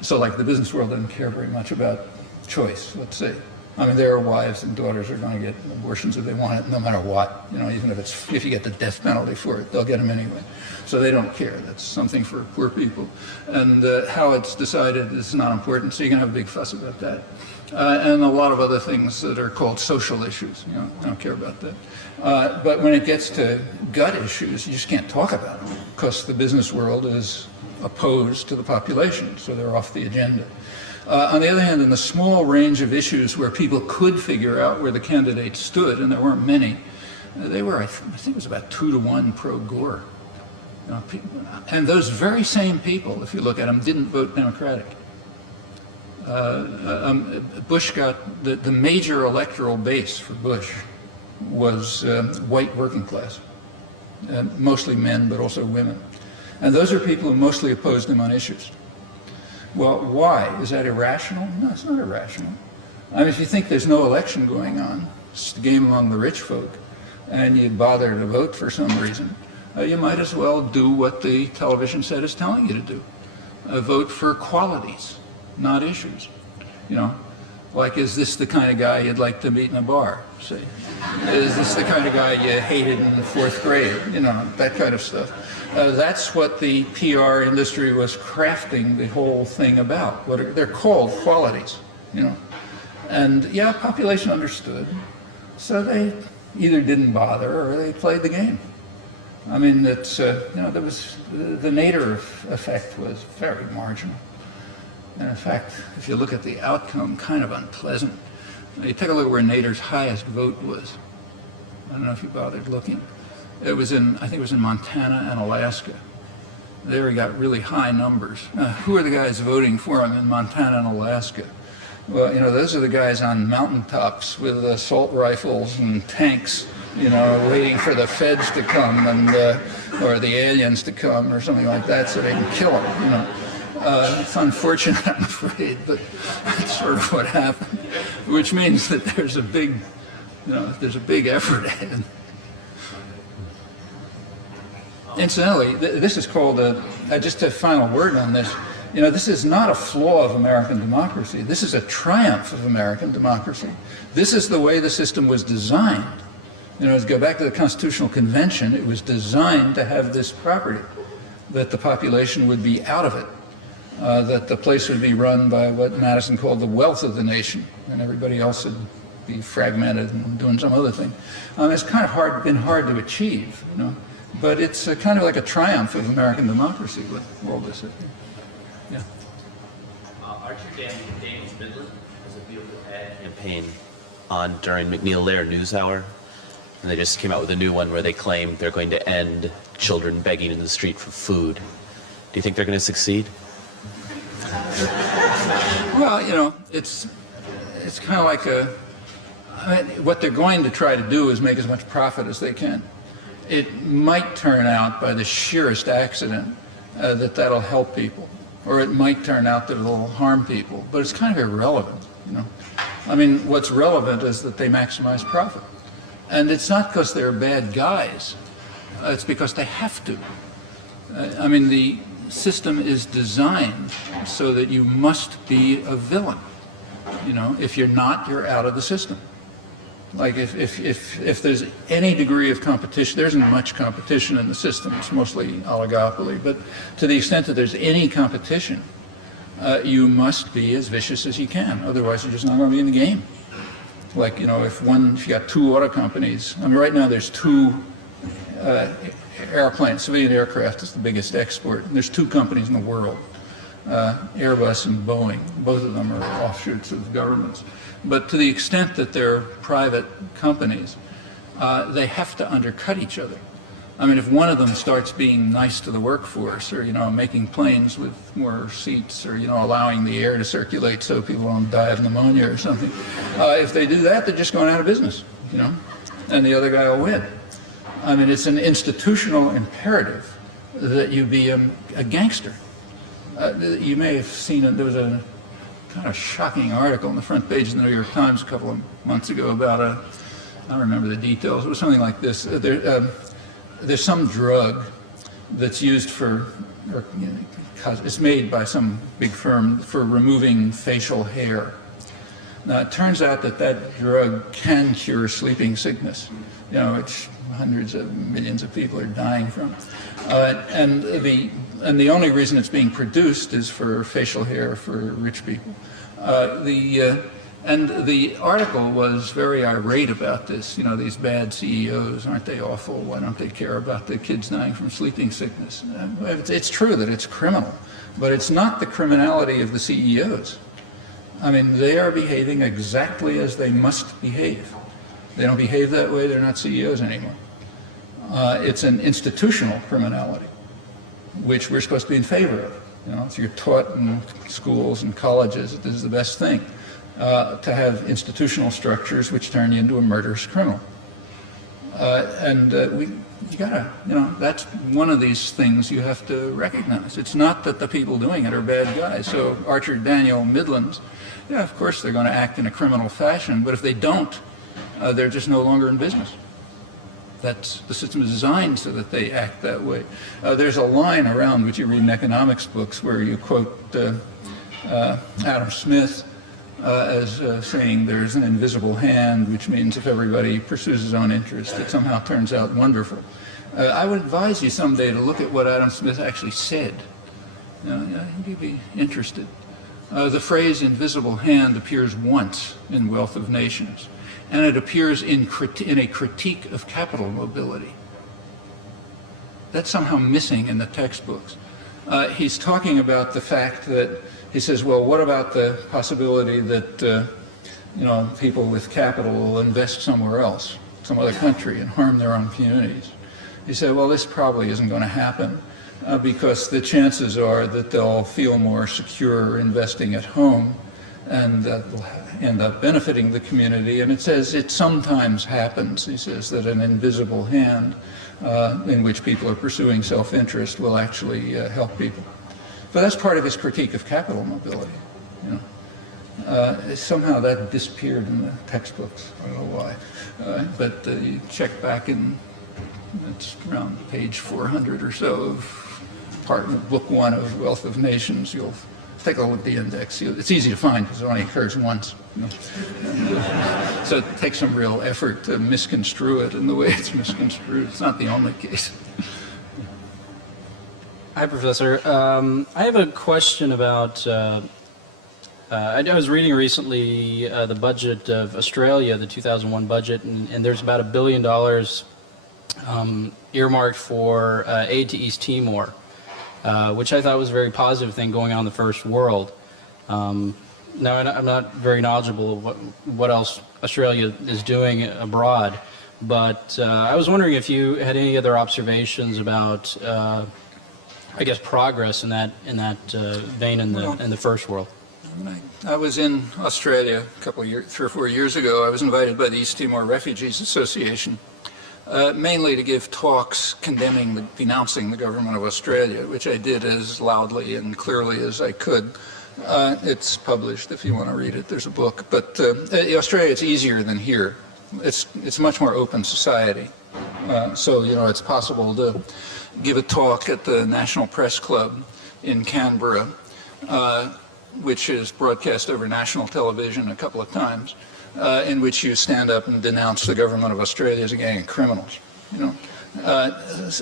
So like the business world doesn't care very much about choice, let's say. I mean, their wives and daughters are going to get abortions if they want it, no matter what. You know, even if you get the death penalty for it, they'll get them anyway. So they don't care. That's something for poor people. And how it's decided is not important, so you can have a big fuss about that. And a lot of other things that are called social issues. You know, I don't care about that. But when it gets to gut issues, you just can't talk about them because the business world is opposed to the population, so they're off the agenda. On the other hand, in the small range of issues where people could figure out where the candidates stood, and there weren't many, they were, I think it was about 2-to-1 pro-Gore. You know, and those very same people, if you look at them, didn't vote Democratic. Bush got, the major electoral base for Bush was white working class, mostly men, but also women. And those are people who mostly opposed him on issues. Well, why? Is that irrational? No, it's not irrational. I mean, if you think there's no election going on, it's the game among the rich folk, and you bother to vote for some reason, you might as well do what the television set is telling you to do. Vote for qualities, not issues. You know, like, is this the kind of guy you'd like to meet in a bar, say? Is this the kind of guy you hated in the 4th grade? You know, that kind of stuff. That's what the PR industry was crafting the whole thing about. They're called qualities, you know. And yeah, population understood, so they either didn't bother or they played the game. I mean, it's, you know, there was, the Nader effect was very marginal. And in fact, if you look at the outcome, kind of unpleasant. You take a look at where Nader's highest vote was. I don't know if you bothered looking. It was in, I think it was in Montana and Alaska. There he got really high numbers. Who are the guys voting for him in Montana and Alaska? Well, you know, those are the guys on mountaintops with assault rifles and tanks, you know, waiting for the feds to come and, or the aliens to come or something like that so they can kill them, you know. It's unfortunate, I'm afraid, but that's sort of what happened, which means that there's a big, you know, there's a big effort ahead. incidentally, this is called just a final word on this. You know, this is not a flaw of American democracy. This is a triumph of American democracy. This is the way the system was designed. You know, to go back to the Constitutional Convention, it was designed to have this property, that the population would be out of it, that the place would be run by what Madison called the wealth of the nation, and everybody else would be fragmented and doing some other thing. It's kind of been hard to achieve, you know, but it's kind of like a triumph of American democracy with all this. Yeah. Archer Daniels Midland has a beautiful ad campaign on during McNeil-Lehrer NewsHour, and they just came out with a new one where they claim they're going to end children begging in the street for food. Do you think they're going to succeed? Well, you know, it's kind of like what they're going to try to do is make as much profit as they can. It might turn out by the sheerest accident that that'll help people, or it might turn out that it'll harm people, but it's kind of irrelevant, you know. I mean, what's relevant is that they maximize profit. And it's not because they're bad guys, it's because they have to. I mean, the system is designed so that you must be a villain. You know, if you're not, you're out of the system. Like if there's any degree of competition, there isn't much competition in the system, it's mostly oligopoly, but to the extent that there's any competition, you must be as vicious as you can, otherwise you're just not going to be in the game. Like, you know, if you got two auto companies, I mean, right now there's two airplanes, civilian aircraft is the biggest export, and there's two companies in the world, Airbus and Boeing. Both of them are offshoots of governments. But to the extent that they're private companies, they have to undercut each other. I mean, if one of them starts being nice to the workforce, or, you know, making planes with more seats, or, you know, allowing the air to circulate so people don't die of pneumonia or something, if they do that, they're just going out of business, you know, and the other guy will win. I mean, it's an institutional imperative that you be a gangster. You may have seen it, there was a kind of shocking article on the front page of the New York Times a couple of months ago about I don't remember the details, it was something like this. There's some drug that's used for, or, you know, it's made by some big firm for removing facial hair. Now, it turns out that that drug can cure sleeping sickness, you know, which hundreds of millions of people are dying from. And the only reason it's being produced is for facial hair for rich people. And the article was very irate about this. You know, these bad CEOs, aren't they awful? Why don't they care about the kids dying from sleeping sickness? It's true that it's criminal, but it's not the criminality of the CEOs. I mean, they are behaving exactly as they must behave. They don't behave that way, they're not CEOs anymore. It's an institutional criminality, which we're supposed to be in favor of. You know, so you're taught in schools and colleges that this is the best thing, to have institutional structures which turn you into a murderous criminal. You gotta, you know, that's one of these things you have to recognize. It's not that the people doing it are bad guys. So Archer Daniel Midlands, yeah, of course they're going to act in a criminal fashion, but if they don't, they're just no longer in business. That's, the system is designed so that they act that way. There's a line around which you read in economics books where you quote Adam Smith as saying there's an invisible hand, which means if everybody pursues his own interest, it somehow turns out wonderful. I would advise you someday to look at what Adam Smith actually said. You'd be interested. The phrase invisible hand appears once in Wealth of Nations, and it appears in a critique of capital mobility. That's somehow missing in the textbooks. He's talking about the fact that, he says, well, what about the possibility that people with capital will invest somewhere else, some other country, and harm their own communities? He said, well, this probably isn't going to happen because the chances are that they'll feel more secure investing at home, and that will end up benefiting the community. And it says it sometimes happens, he says, that an invisible hand in which people are pursuing self-interest will actually help people. But that's part of his critique of capital mobility. You know, somehow that disappeared in the textbooks. I don't know why. But you check back in It's around page 400 or so of part of book 1 of Wealth of Nations. You'll take a look at the index. It's easy to find because it only occurs once. You know? So it takes some real effort to misconstrue it in the way it's misconstrued. It's not the only case. Hi, Professor. I have a question about, I was reading recently the budget of Australia, the 2001 budget, and there's about $1 billion earmarked for aid to East Timor, which I thought was a very positive thing going on in the First World. Now, I'm not very knowledgeable of what else Australia is doing abroad, but I was wondering if you had any other observations about I guess progress in that vein in the First World. I was in Australia a couple of years, 3 or 4 years ago. I was invited by the East Timor Refugees Association, mainly to give talks denouncing the government of Australia, which I did as loudly and clearly as I could. It's published if you want to read it. There's a book. But Australia, it's easier than here. It's a much more open society. So, you know, it's possible to give a talk at the National Press Club in Canberra, which is broadcast over national television a couple of times, in which you stand up and denounce the government of Australia as a gang of criminals, you know,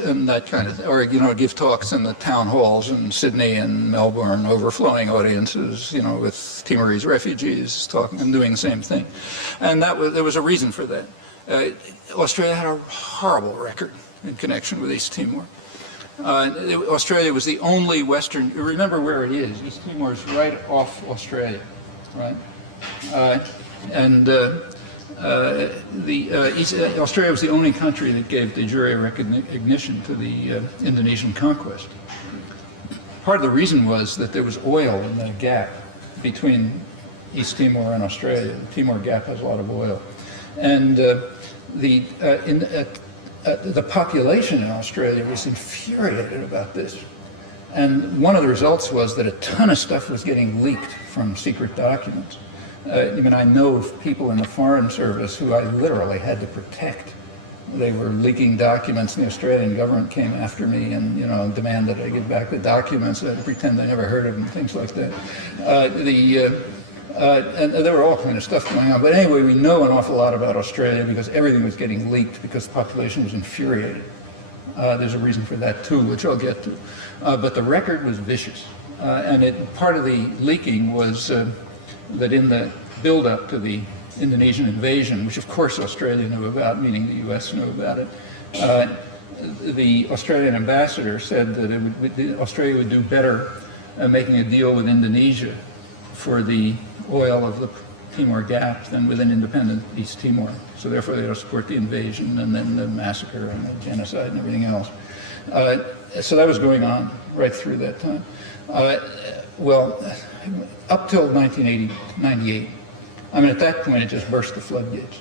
and that kind of, or, you know, give talks in the town halls in Sydney and Melbourne, overflowing audiences, you know, with Timorese refugees talking and doing the same thing. And there was a reason for that. Australia had a horrible record in connection with East Timor. Australia was the only Western, remember where it is, East Timor is right off Australia, right? Australia was the only country that gave de jure recognition to the Indonesian conquest. Part of the reason was that there was oil in the gap between East Timor and Australia. The Timor Gap has a lot of oil. And the population in Australia was infuriated about this. And one of the results was that a ton of stuff was getting leaked from secret documents. I mean, I know of people in the Foreign Service who I literally had to protect. They were leaking documents, and the Australian government came after me and, you know, demanded I give back the documents. I had to pretend I never heard of them, things like that. And there were all kinds of stuff going on. But anyway, we know an awful lot about Australia because everything was getting leaked because the population was infuriated. There's a reason for that too, which I'll get to. But the record was vicious. And part of the leaking was that in the build-up to the Indonesian invasion, which of course Australia knew about, meaning the US knew about it, the Australian ambassador said that Australia would do better making a deal with Indonesia for the oil of the Timor Gap than with an independent East Timor. So therefore they don't support the invasion and then the massacre and the genocide and everything else. So that was going on right through that time. Well, up till 1998, I mean, at that point it just burst the floodgates.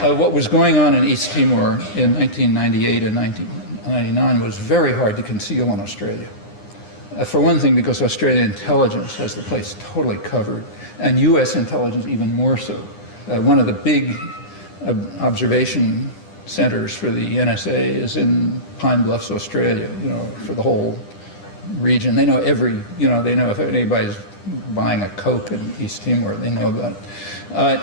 What was going on in East Timor in 1998 and 1999 was very hard to conceal in Australia. For one thing, because Australian intelligence has the place totally covered, and US intelligence even more so. One of the big observation centers for the NSA is in Pine Bluffs, Australia, you know, for the whole region. They know they know if anybody's buying a Coke in East Timor, they know about it.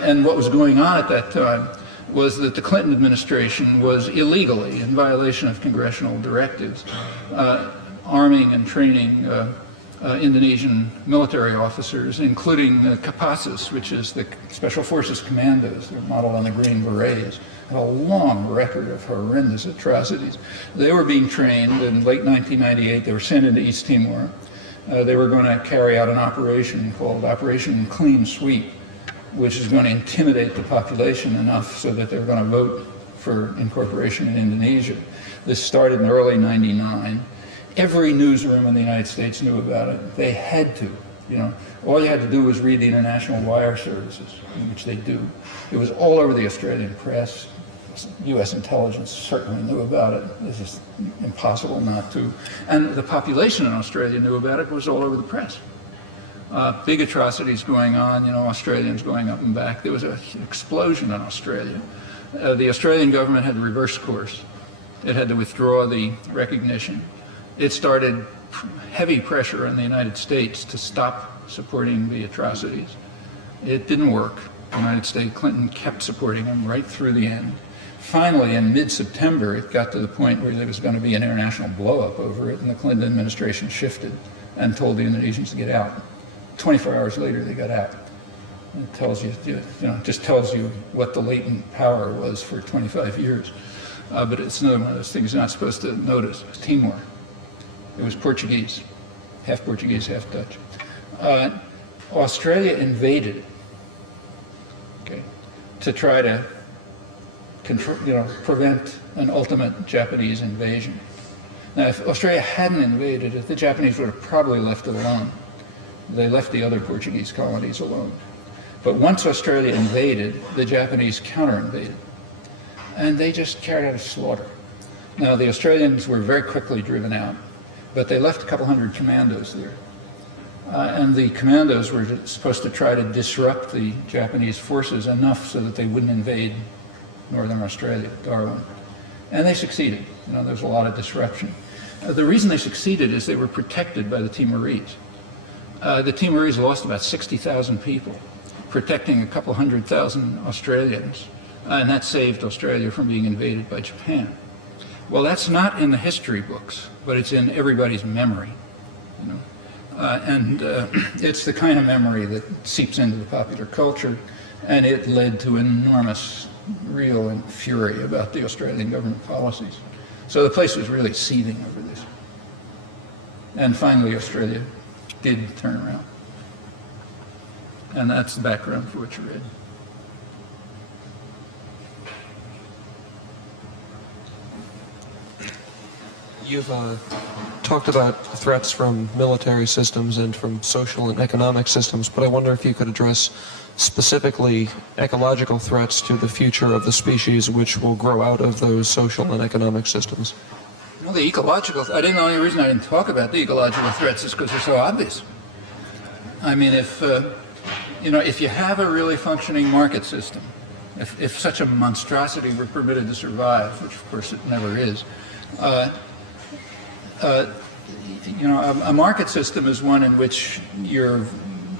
And what was going on at that time was that the Clinton administration was illegally, in violation of congressional directives, arming and training Indonesian military officers, including Kopassus, which is the Special Forces Commandos. They're modeled on the Green Berets. Have a long record of horrendous atrocities. They were being trained in late 1998. They were sent into East Timor. They were going to carry out an operation called Operation Clean Sweep, which is going to intimidate the population enough so that they're going to vote for incorporation in Indonesia. This started in early '99. Every newsroom in the United States knew about it. They had to, you know. All you had to do was read the international wire services, which they do. It was all over the Australian press. U.S. intelligence certainly knew about it. It's just impossible not to. And the population in Australia knew about it. It was all over the press. Big atrocities going on, you know, Australians going up and back. There was an explosion in Australia. The Australian government had to reverse course. It had to withdraw the recognition. It started heavy pressure on the United States to stop supporting the atrocities. It didn't work. The United States, Clinton kept supporting them right through the end. Finally, in mid-September, it got to the point where there was going to be an international blow-up over it, and the Clinton administration shifted and told the Indonesians to get out. 24 hours later, they got out. It tells you, just tells you what the latent power was for 25 years. But it's another one of those things you're not supposed to notice. It was Timor. It was Portuguese, half Dutch. Australia invaded it, okay, to try to prevent an ultimate Japanese invasion. Now, if Australia hadn't invaded it, the Japanese would have probably left it alone. They left the other Portuguese colonies alone. But once Australia invaded, the Japanese counter-invaded. And they just carried out a slaughter. Now, the Australians were very quickly driven out, but they left a couple hundred commandos there. And the commandos were supposed to try to disrupt the Japanese forces enough so that they wouldn't invade northern Australia, Darwin. And they succeeded. There was a lot of disruption. The reason they succeeded is they were protected by the Timorese. The Timorese lost about 60,000 people, protecting a couple 100,000 Australians. And that saved Australia from being invaded by Japan. Well, that's not in the history books, but it's in everybody's memory. It's the kind of memory that seeps into the popular culture, and it led to enormous real and fury about the Australian government policies. So the place was really seething over this. And finally, Australia did turn around. And that's the background for what you read. You've talked about threats from military systems and from social and economic systems, but I wonder if you could address specifically ecological threats to the future of the species which will grow out of those social and economic systems. Well, the ecological, the only reason I didn't talk about the ecological threats is because they're so obvious. I mean, if you have a really functioning market system, if such a monstrosity were permitted to survive, which of course it never is, a market system is one in which your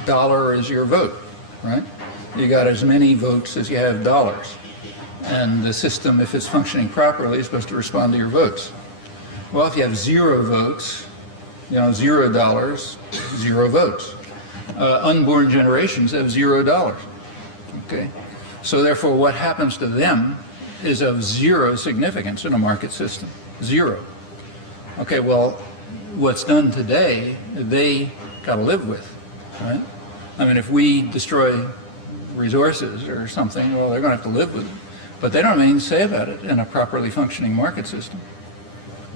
dollar is your vote, right? You got as many votes as you have dollars. And the system, if it's functioning properly, is supposed to respond to your votes. Well, if you have 0 votes, $0, 0 votes. Unborn generations have $0, okay? So therefore, what happens to them is of 0 significance in a market system, 0. Okay, well, what's done today, they got to live with, right? I mean, if we destroy resources or something, well, they're going to have to live with it. But they don't have anything to say about it in a properly functioning market system.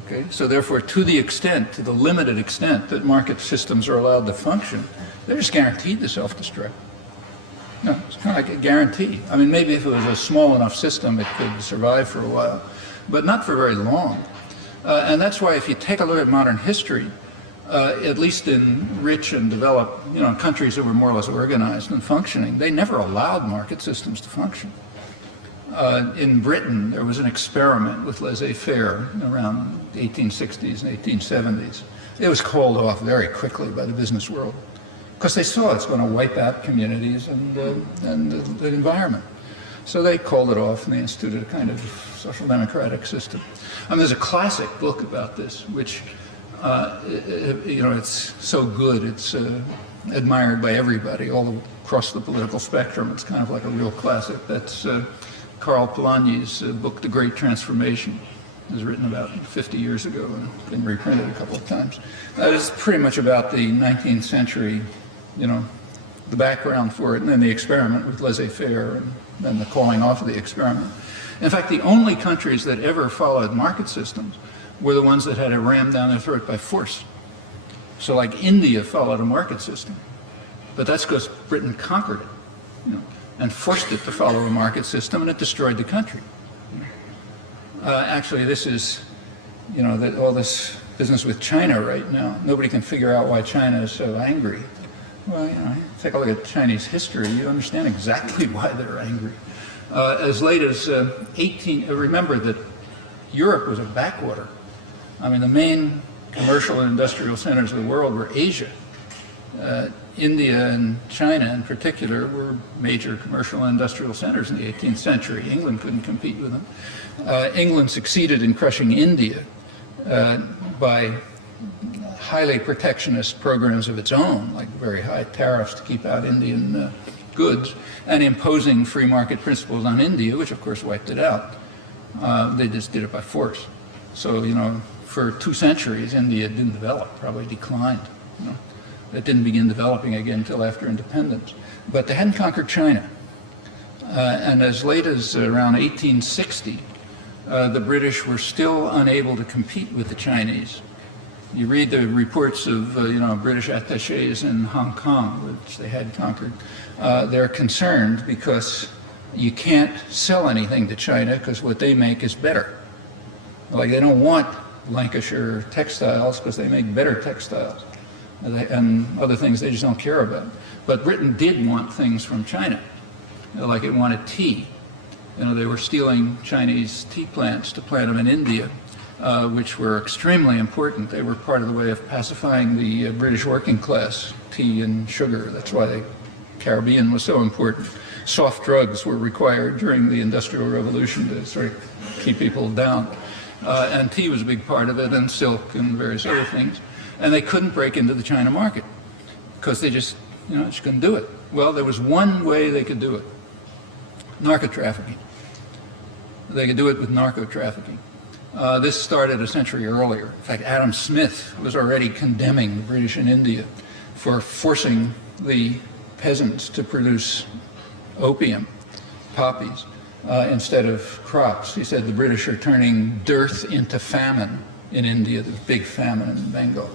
Okay, so therefore, to the limited extent that market systems are allowed to function, they're just guaranteed to self-destruct. No, it's kind of like a guarantee. I mean, maybe if it was a small enough system, it could survive for a while, but not for very long. And that's why if you take a look at modern history, at least in rich and developed countries that were more or less organized and functioning, they never allowed market systems to function. In Britain, there was an experiment with laissez-faire around the 1860s and 1870s. It was called off very quickly by the business world because they saw it's going to wipe out communities and the environment. So they called it off and they instituted a kind of social democratic system. I mean, there's a classic book about this, which, it's so good, it's admired by everybody all across the political spectrum. It's kind of like a real classic. That's Karl Polanyi's book, The Great Transformation. It was written about 50 years ago and been reprinted a couple of times. It's pretty much about the 19th century, the background for it, and then the experiment with laissez-faire, and then the calling off of the experiment. In fact, the only countries that ever followed market systems were the ones that had it rammed down their throat by force. So like India followed a market system, but that's because Britain conquered it, and forced it to follow a market system, and it destroyed the country. Actually, this is, all this business with China right now. Nobody can figure out why China is so angry. Well, take a look at Chinese history, you understand exactly why they're angry. As late as remember that Europe was a backwater. I mean, the main commercial and industrial centers of the world were Asia. India and China in particular were major commercial and industrial centers in the 18th century. England couldn't compete with them. England succeeded in crushing India by highly protectionist programs of its own, like very high tariffs to keep out Indian goods, and imposing free market principles on India, which of course wiped it out. They just did it by force. So, you know, for 2 centuries, India didn't develop, probably declined. You know. It didn't begin developing again until after independence. But they hadn't conquered China. And as late as around 1860, the British were still unable to compete with the Chinese. You read the reports of you know, British attachés in Hong Kong, which they had conquered. They're concerned because you can't sell anything to China because what they make is better. Like, they don't want Lancashire textiles because they make better textiles. And other things they just don't care about. But Britain did want things from China, like it wanted tea. You know, they were stealing Chinese tea plants to plant them in India, which were extremely important. They were part of the way of pacifying the British working class, tea and sugar. That's why the Caribbean was so important. Soft drugs were required during the Industrial Revolution to sort of keep people down. And tea was a big part of it, and silk and various other things. And they couldn't break into the China market because they just, you know, just couldn't do it. Well, there was one way they could do it: narco-trafficking. They could do it with narco-trafficking. This started a century earlier. In fact, Adam Smith was already condemning the British in India for forcing the peasants to produce opium, poppies, instead of crops. He said the British are turning dearth into famine in India, the big famine in Bengal,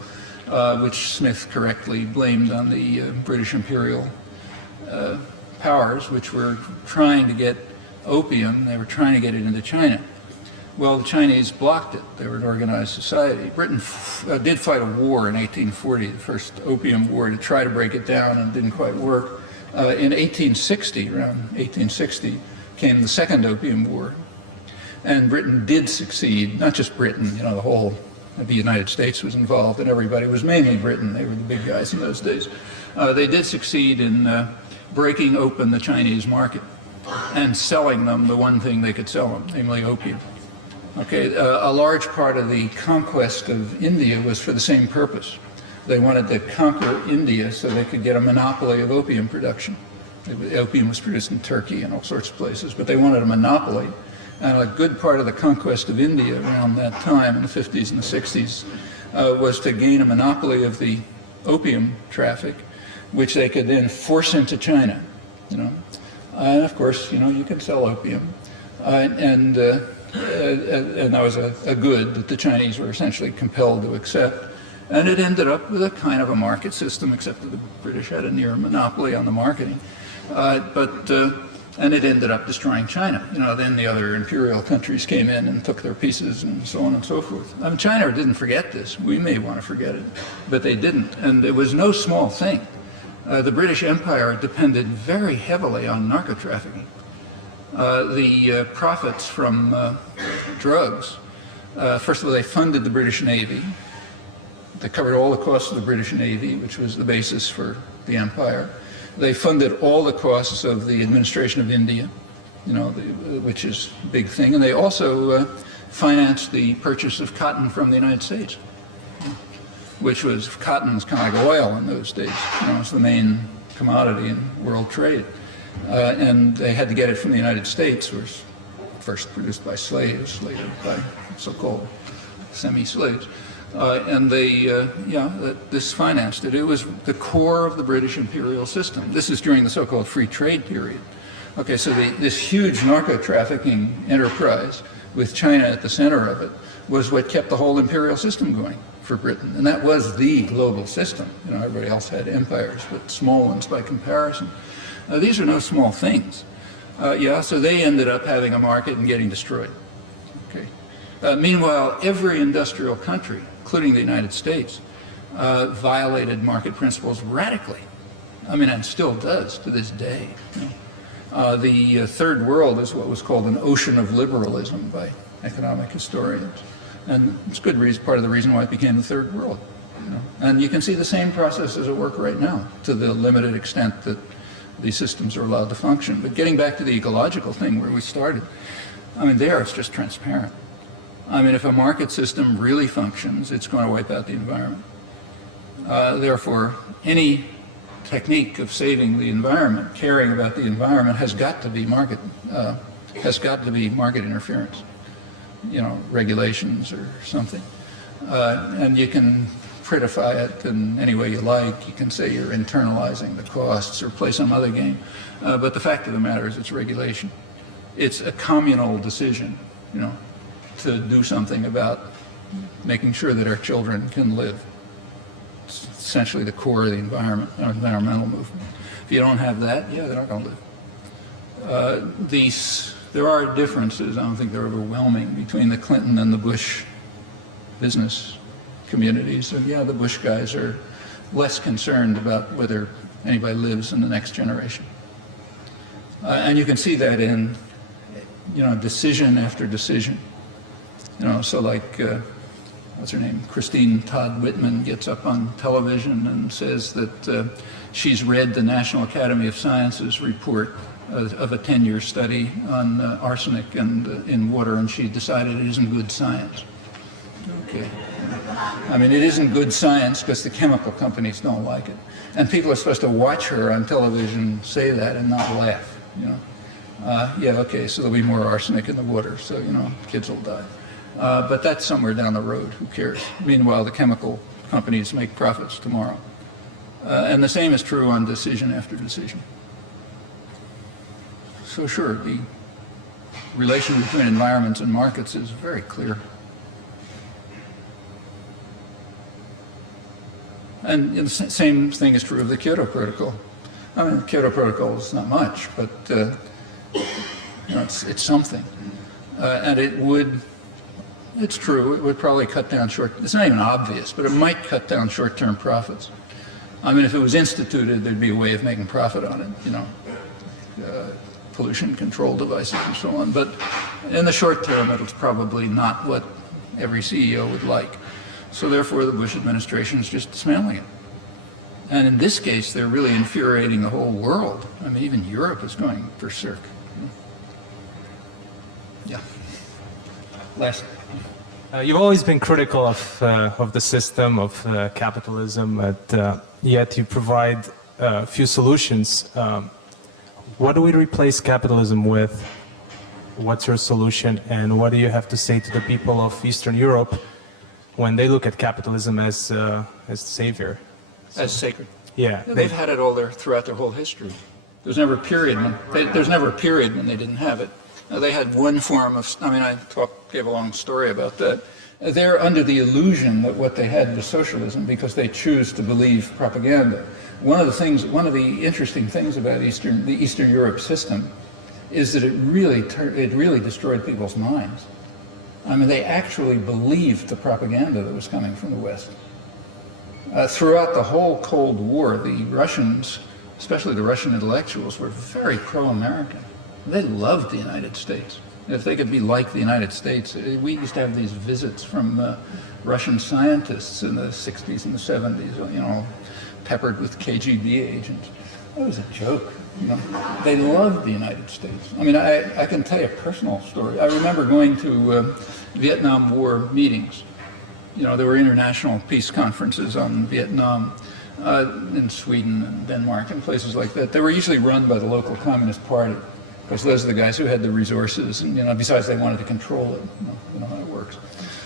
which Smith correctly blamed on the British imperial powers, which were trying to get opium. They were trying to get it into China. Well, the Chinese blocked it. They were an organized society. Britain did fight a war in 1840, the first opium war, to try to break it down, and it didn't quite work. In 1860, around 1860, came the Second Opium War. And Britain did succeed, not just Britain, you know, the United States was involved, and everybody was mainly Britain. They were the big guys in those days. They did succeed in breaking open the Chinese market and selling them the one thing they could sell them, namely opium. Okay, a large part of the conquest of India was for the same purpose. They wanted to conquer India so they could get a monopoly of opium production. Opium was produced in Turkey and all sorts of places, but they wanted a monopoly. And a good part of the conquest of India around that time, in the 50s and the 60s, was to gain a monopoly of the opium traffic, which they could then force into China. You know, and of course, you know, you can sell opium, and that was a good that the Chinese were essentially compelled to accept. And it ended up with a kind of a market system, except that the British had a near monopoly on the marketing. And it ended up destroying China. You know, then the other imperial countries came in and took their pieces and so on and so forth. I mean, China didn't forget this. We may want to forget it, but they didn't. And it was no small thing. The British Empire depended very heavily on narco-trafficking. The profits from drugs, first of all, they funded the British Navy. They covered all the costs of the British Navy, which was the basis for the empire. They funded all the costs of the administration of India, you know, which is a big thing. And they also financed the purchase of cotton from the United States, which was, cotton was kind of like oil in those days. You know, it's the main commodity in world trade. And they had to get it from the United States, which was first produced by slaves, later by so-called semi-slaves. And they, this financed it. It was the core of the British imperial system. This is during the so-called free trade period. Okay, so this huge narco-trafficking enterprise with China at the center of it was what kept the whole imperial system going for Britain. And that was the global system. You know, everybody else had empires, but small ones by comparison. These are no small things. So they ended up having a market and getting destroyed. Okay. Meanwhile, every industrial country, including the United States, violated market principles radically. I mean, and still does to this day. You know. The third world is what was called an ocean of liberalism by economic historians. And it's good reason, part of the reason why it became the third world. And you can see the same processes at work right now, to the limited extent that these systems are allowed to function. But getting back to the ecological thing where we started, I mean, there it's just transparent. I mean, if a market system really functions, it's going to wipe out the environment. Therefore, any technique of saving the environment, caring about the environment, has got to be market interference, regulations or something. And you can prettify it in any way you like. You can say you're internalizing the costs or play some other game. But the fact of the matter is it's regulation. It's a communal decision, to do something about making sure that our children can live. It's essentially the core of the environmental movement. If you don't have that, yeah, they're not going to live. There are differences, I don't think they're overwhelming, between the Clinton and the Bush business communities. And yeah, the Bush guys are less concerned about whether anybody lives in the next generation. And you can see that in, decision after decision. So like, what's her name? Christine Todd Whitman gets up on television and says that she's read the National Academy of Sciences report of a 10-year study on arsenic in water, and she decided it isn't good science. Okay. I mean, it isn't good science because the chemical companies don't like it. And people are supposed to watch her on television say that and not laugh, yeah, okay, so there'll be more arsenic in the water, so, kids will die. But that's somewhere down the road, who cares? Meanwhile, the chemical companies make profits tomorrow. And the same is true on decision after decision. So sure, the relation between environments and markets is very clear. And the same thing is true of the Kyoto Protocol. I mean, the Kyoto Protocol is not much, but it's something. And it's true, it would probably cut down it's not even obvious, but it might cut down short-term profits. I mean, if it was instituted, there'd be a way of making profit on it, pollution control devices and so on. But in the short term, it's probably not what every CEO would like. So therefore, the Bush administration is just dismantling it. And in this case, they're really infuriating the whole world. I mean, even Europe is going berserk. Yeah. Last. You've always been critical of the system of capitalism, yet you provide a few solutions. What do we replace capitalism with? What's your solution, and what do you have to say to the people of Eastern Europe when they look at capitalism as savior? As sacred. Yeah. They've had it all throughout their whole history. There's never a period when they didn't have it. They had one form of, I gave a long story about that. They're under the illusion that what they had was socialism because they choose to believe propaganda. One of the interesting things about the Eastern Europe system is that it really destroyed people's minds. I mean, they actually believed the propaganda that was coming from the West. Throughout the whole Cold War, the Russians, especially the Russian intellectuals, were very pro-American. They loved the United States. If they could be like the United States, we used to have these visits from Russian scientists in the 60s and the 70s, peppered with KGB agents. It was a joke. They loved the United States. I mean, I can tell you a personal story. I remember going to Vietnam War meetings. There were international peace conferences on Vietnam in Sweden and Denmark and places like that. They were usually run by the local Communist Party, because those are the guys who had the resources, and besides they wanted to control it. You know how it works.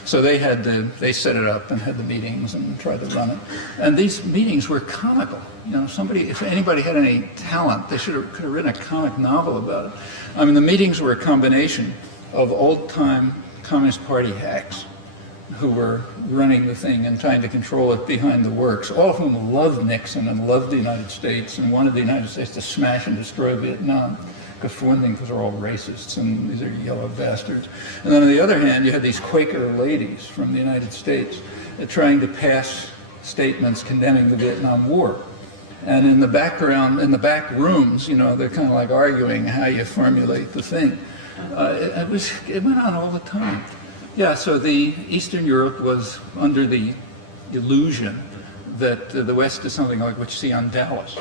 So they set it up and had the meetings and tried to run it. And these meetings were comical. If anybody had any talent, they could have written a comic novel about it. I mean, the meetings were a combination of old-time Communist Party hacks who were running the thing and trying to control it behind the works, all of whom loved Nixon and loved the United States and wanted the United States to smash and destroy Vietnam. Because for one thing, because they're all racists and these are yellow bastards. And then on the other hand, you had these Quaker ladies from the United States trying to pass statements condemning the Vietnam War. And in the background, in the back rooms, they're kind of like arguing how you formulate the thing. It went on all the time. Yeah, so the Eastern Europe was under the illusion that the West is something like what you see on Dallas.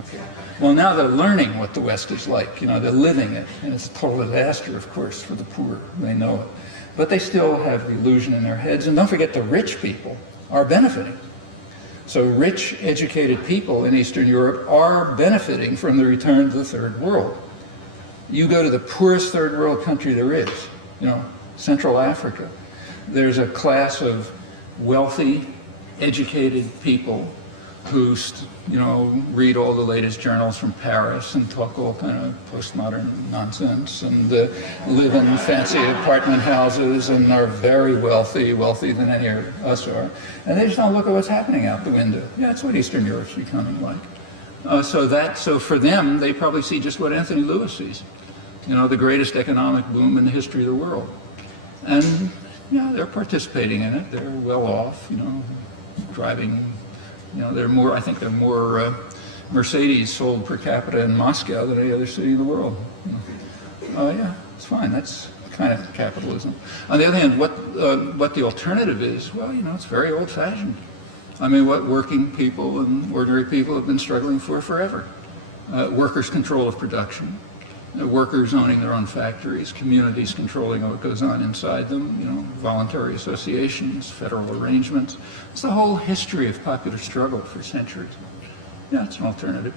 Okay. Well, now they're learning what the West is like. They're living it, and it's a total disaster, of course, for the poor. They know it. But they still have the illusion in their heads. And don't forget, the rich people are benefiting. So rich, educated people in Eastern Europe are benefiting from the return to the third world. You go to the poorest third world country there is, Central Africa. There's a class of wealthy, educated people who, read all the latest journals from Paris and talk all kind of postmodern nonsense and live in fancy apartment houses and are very wealthy than any of us are. And they just don't look at what's happening out the window. Yeah, that's what Eastern Europe's becoming like. So for them, they probably see just what Anthony Lewis sees. The greatest economic boom in the history of the world. And, they're participating in it. They're well off, driving, I think there are more Mercedes sold per capita in Moscow than any other city in the world. Yeah, it's fine. That's kind of capitalism. On the other hand, what the alternative is, well, it's very old-fashioned. I mean, what working people and ordinary people have been struggling for forever. Workers' control of production. Workers owning their own factories, communities controlling what goes on inside them, voluntary associations, federal arrangements. It's the whole history of popular struggle for centuries. Yeah, it's an alternative.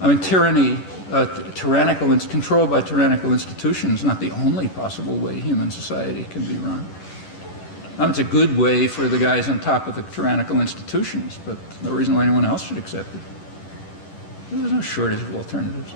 I mean, tyranny, controlled by tyrannical institutions is not the only possible way human society can be run. It's a good way for the guys on top of the tyrannical institutions, but no reason why anyone else should accept it. There's no shortage of alternatives.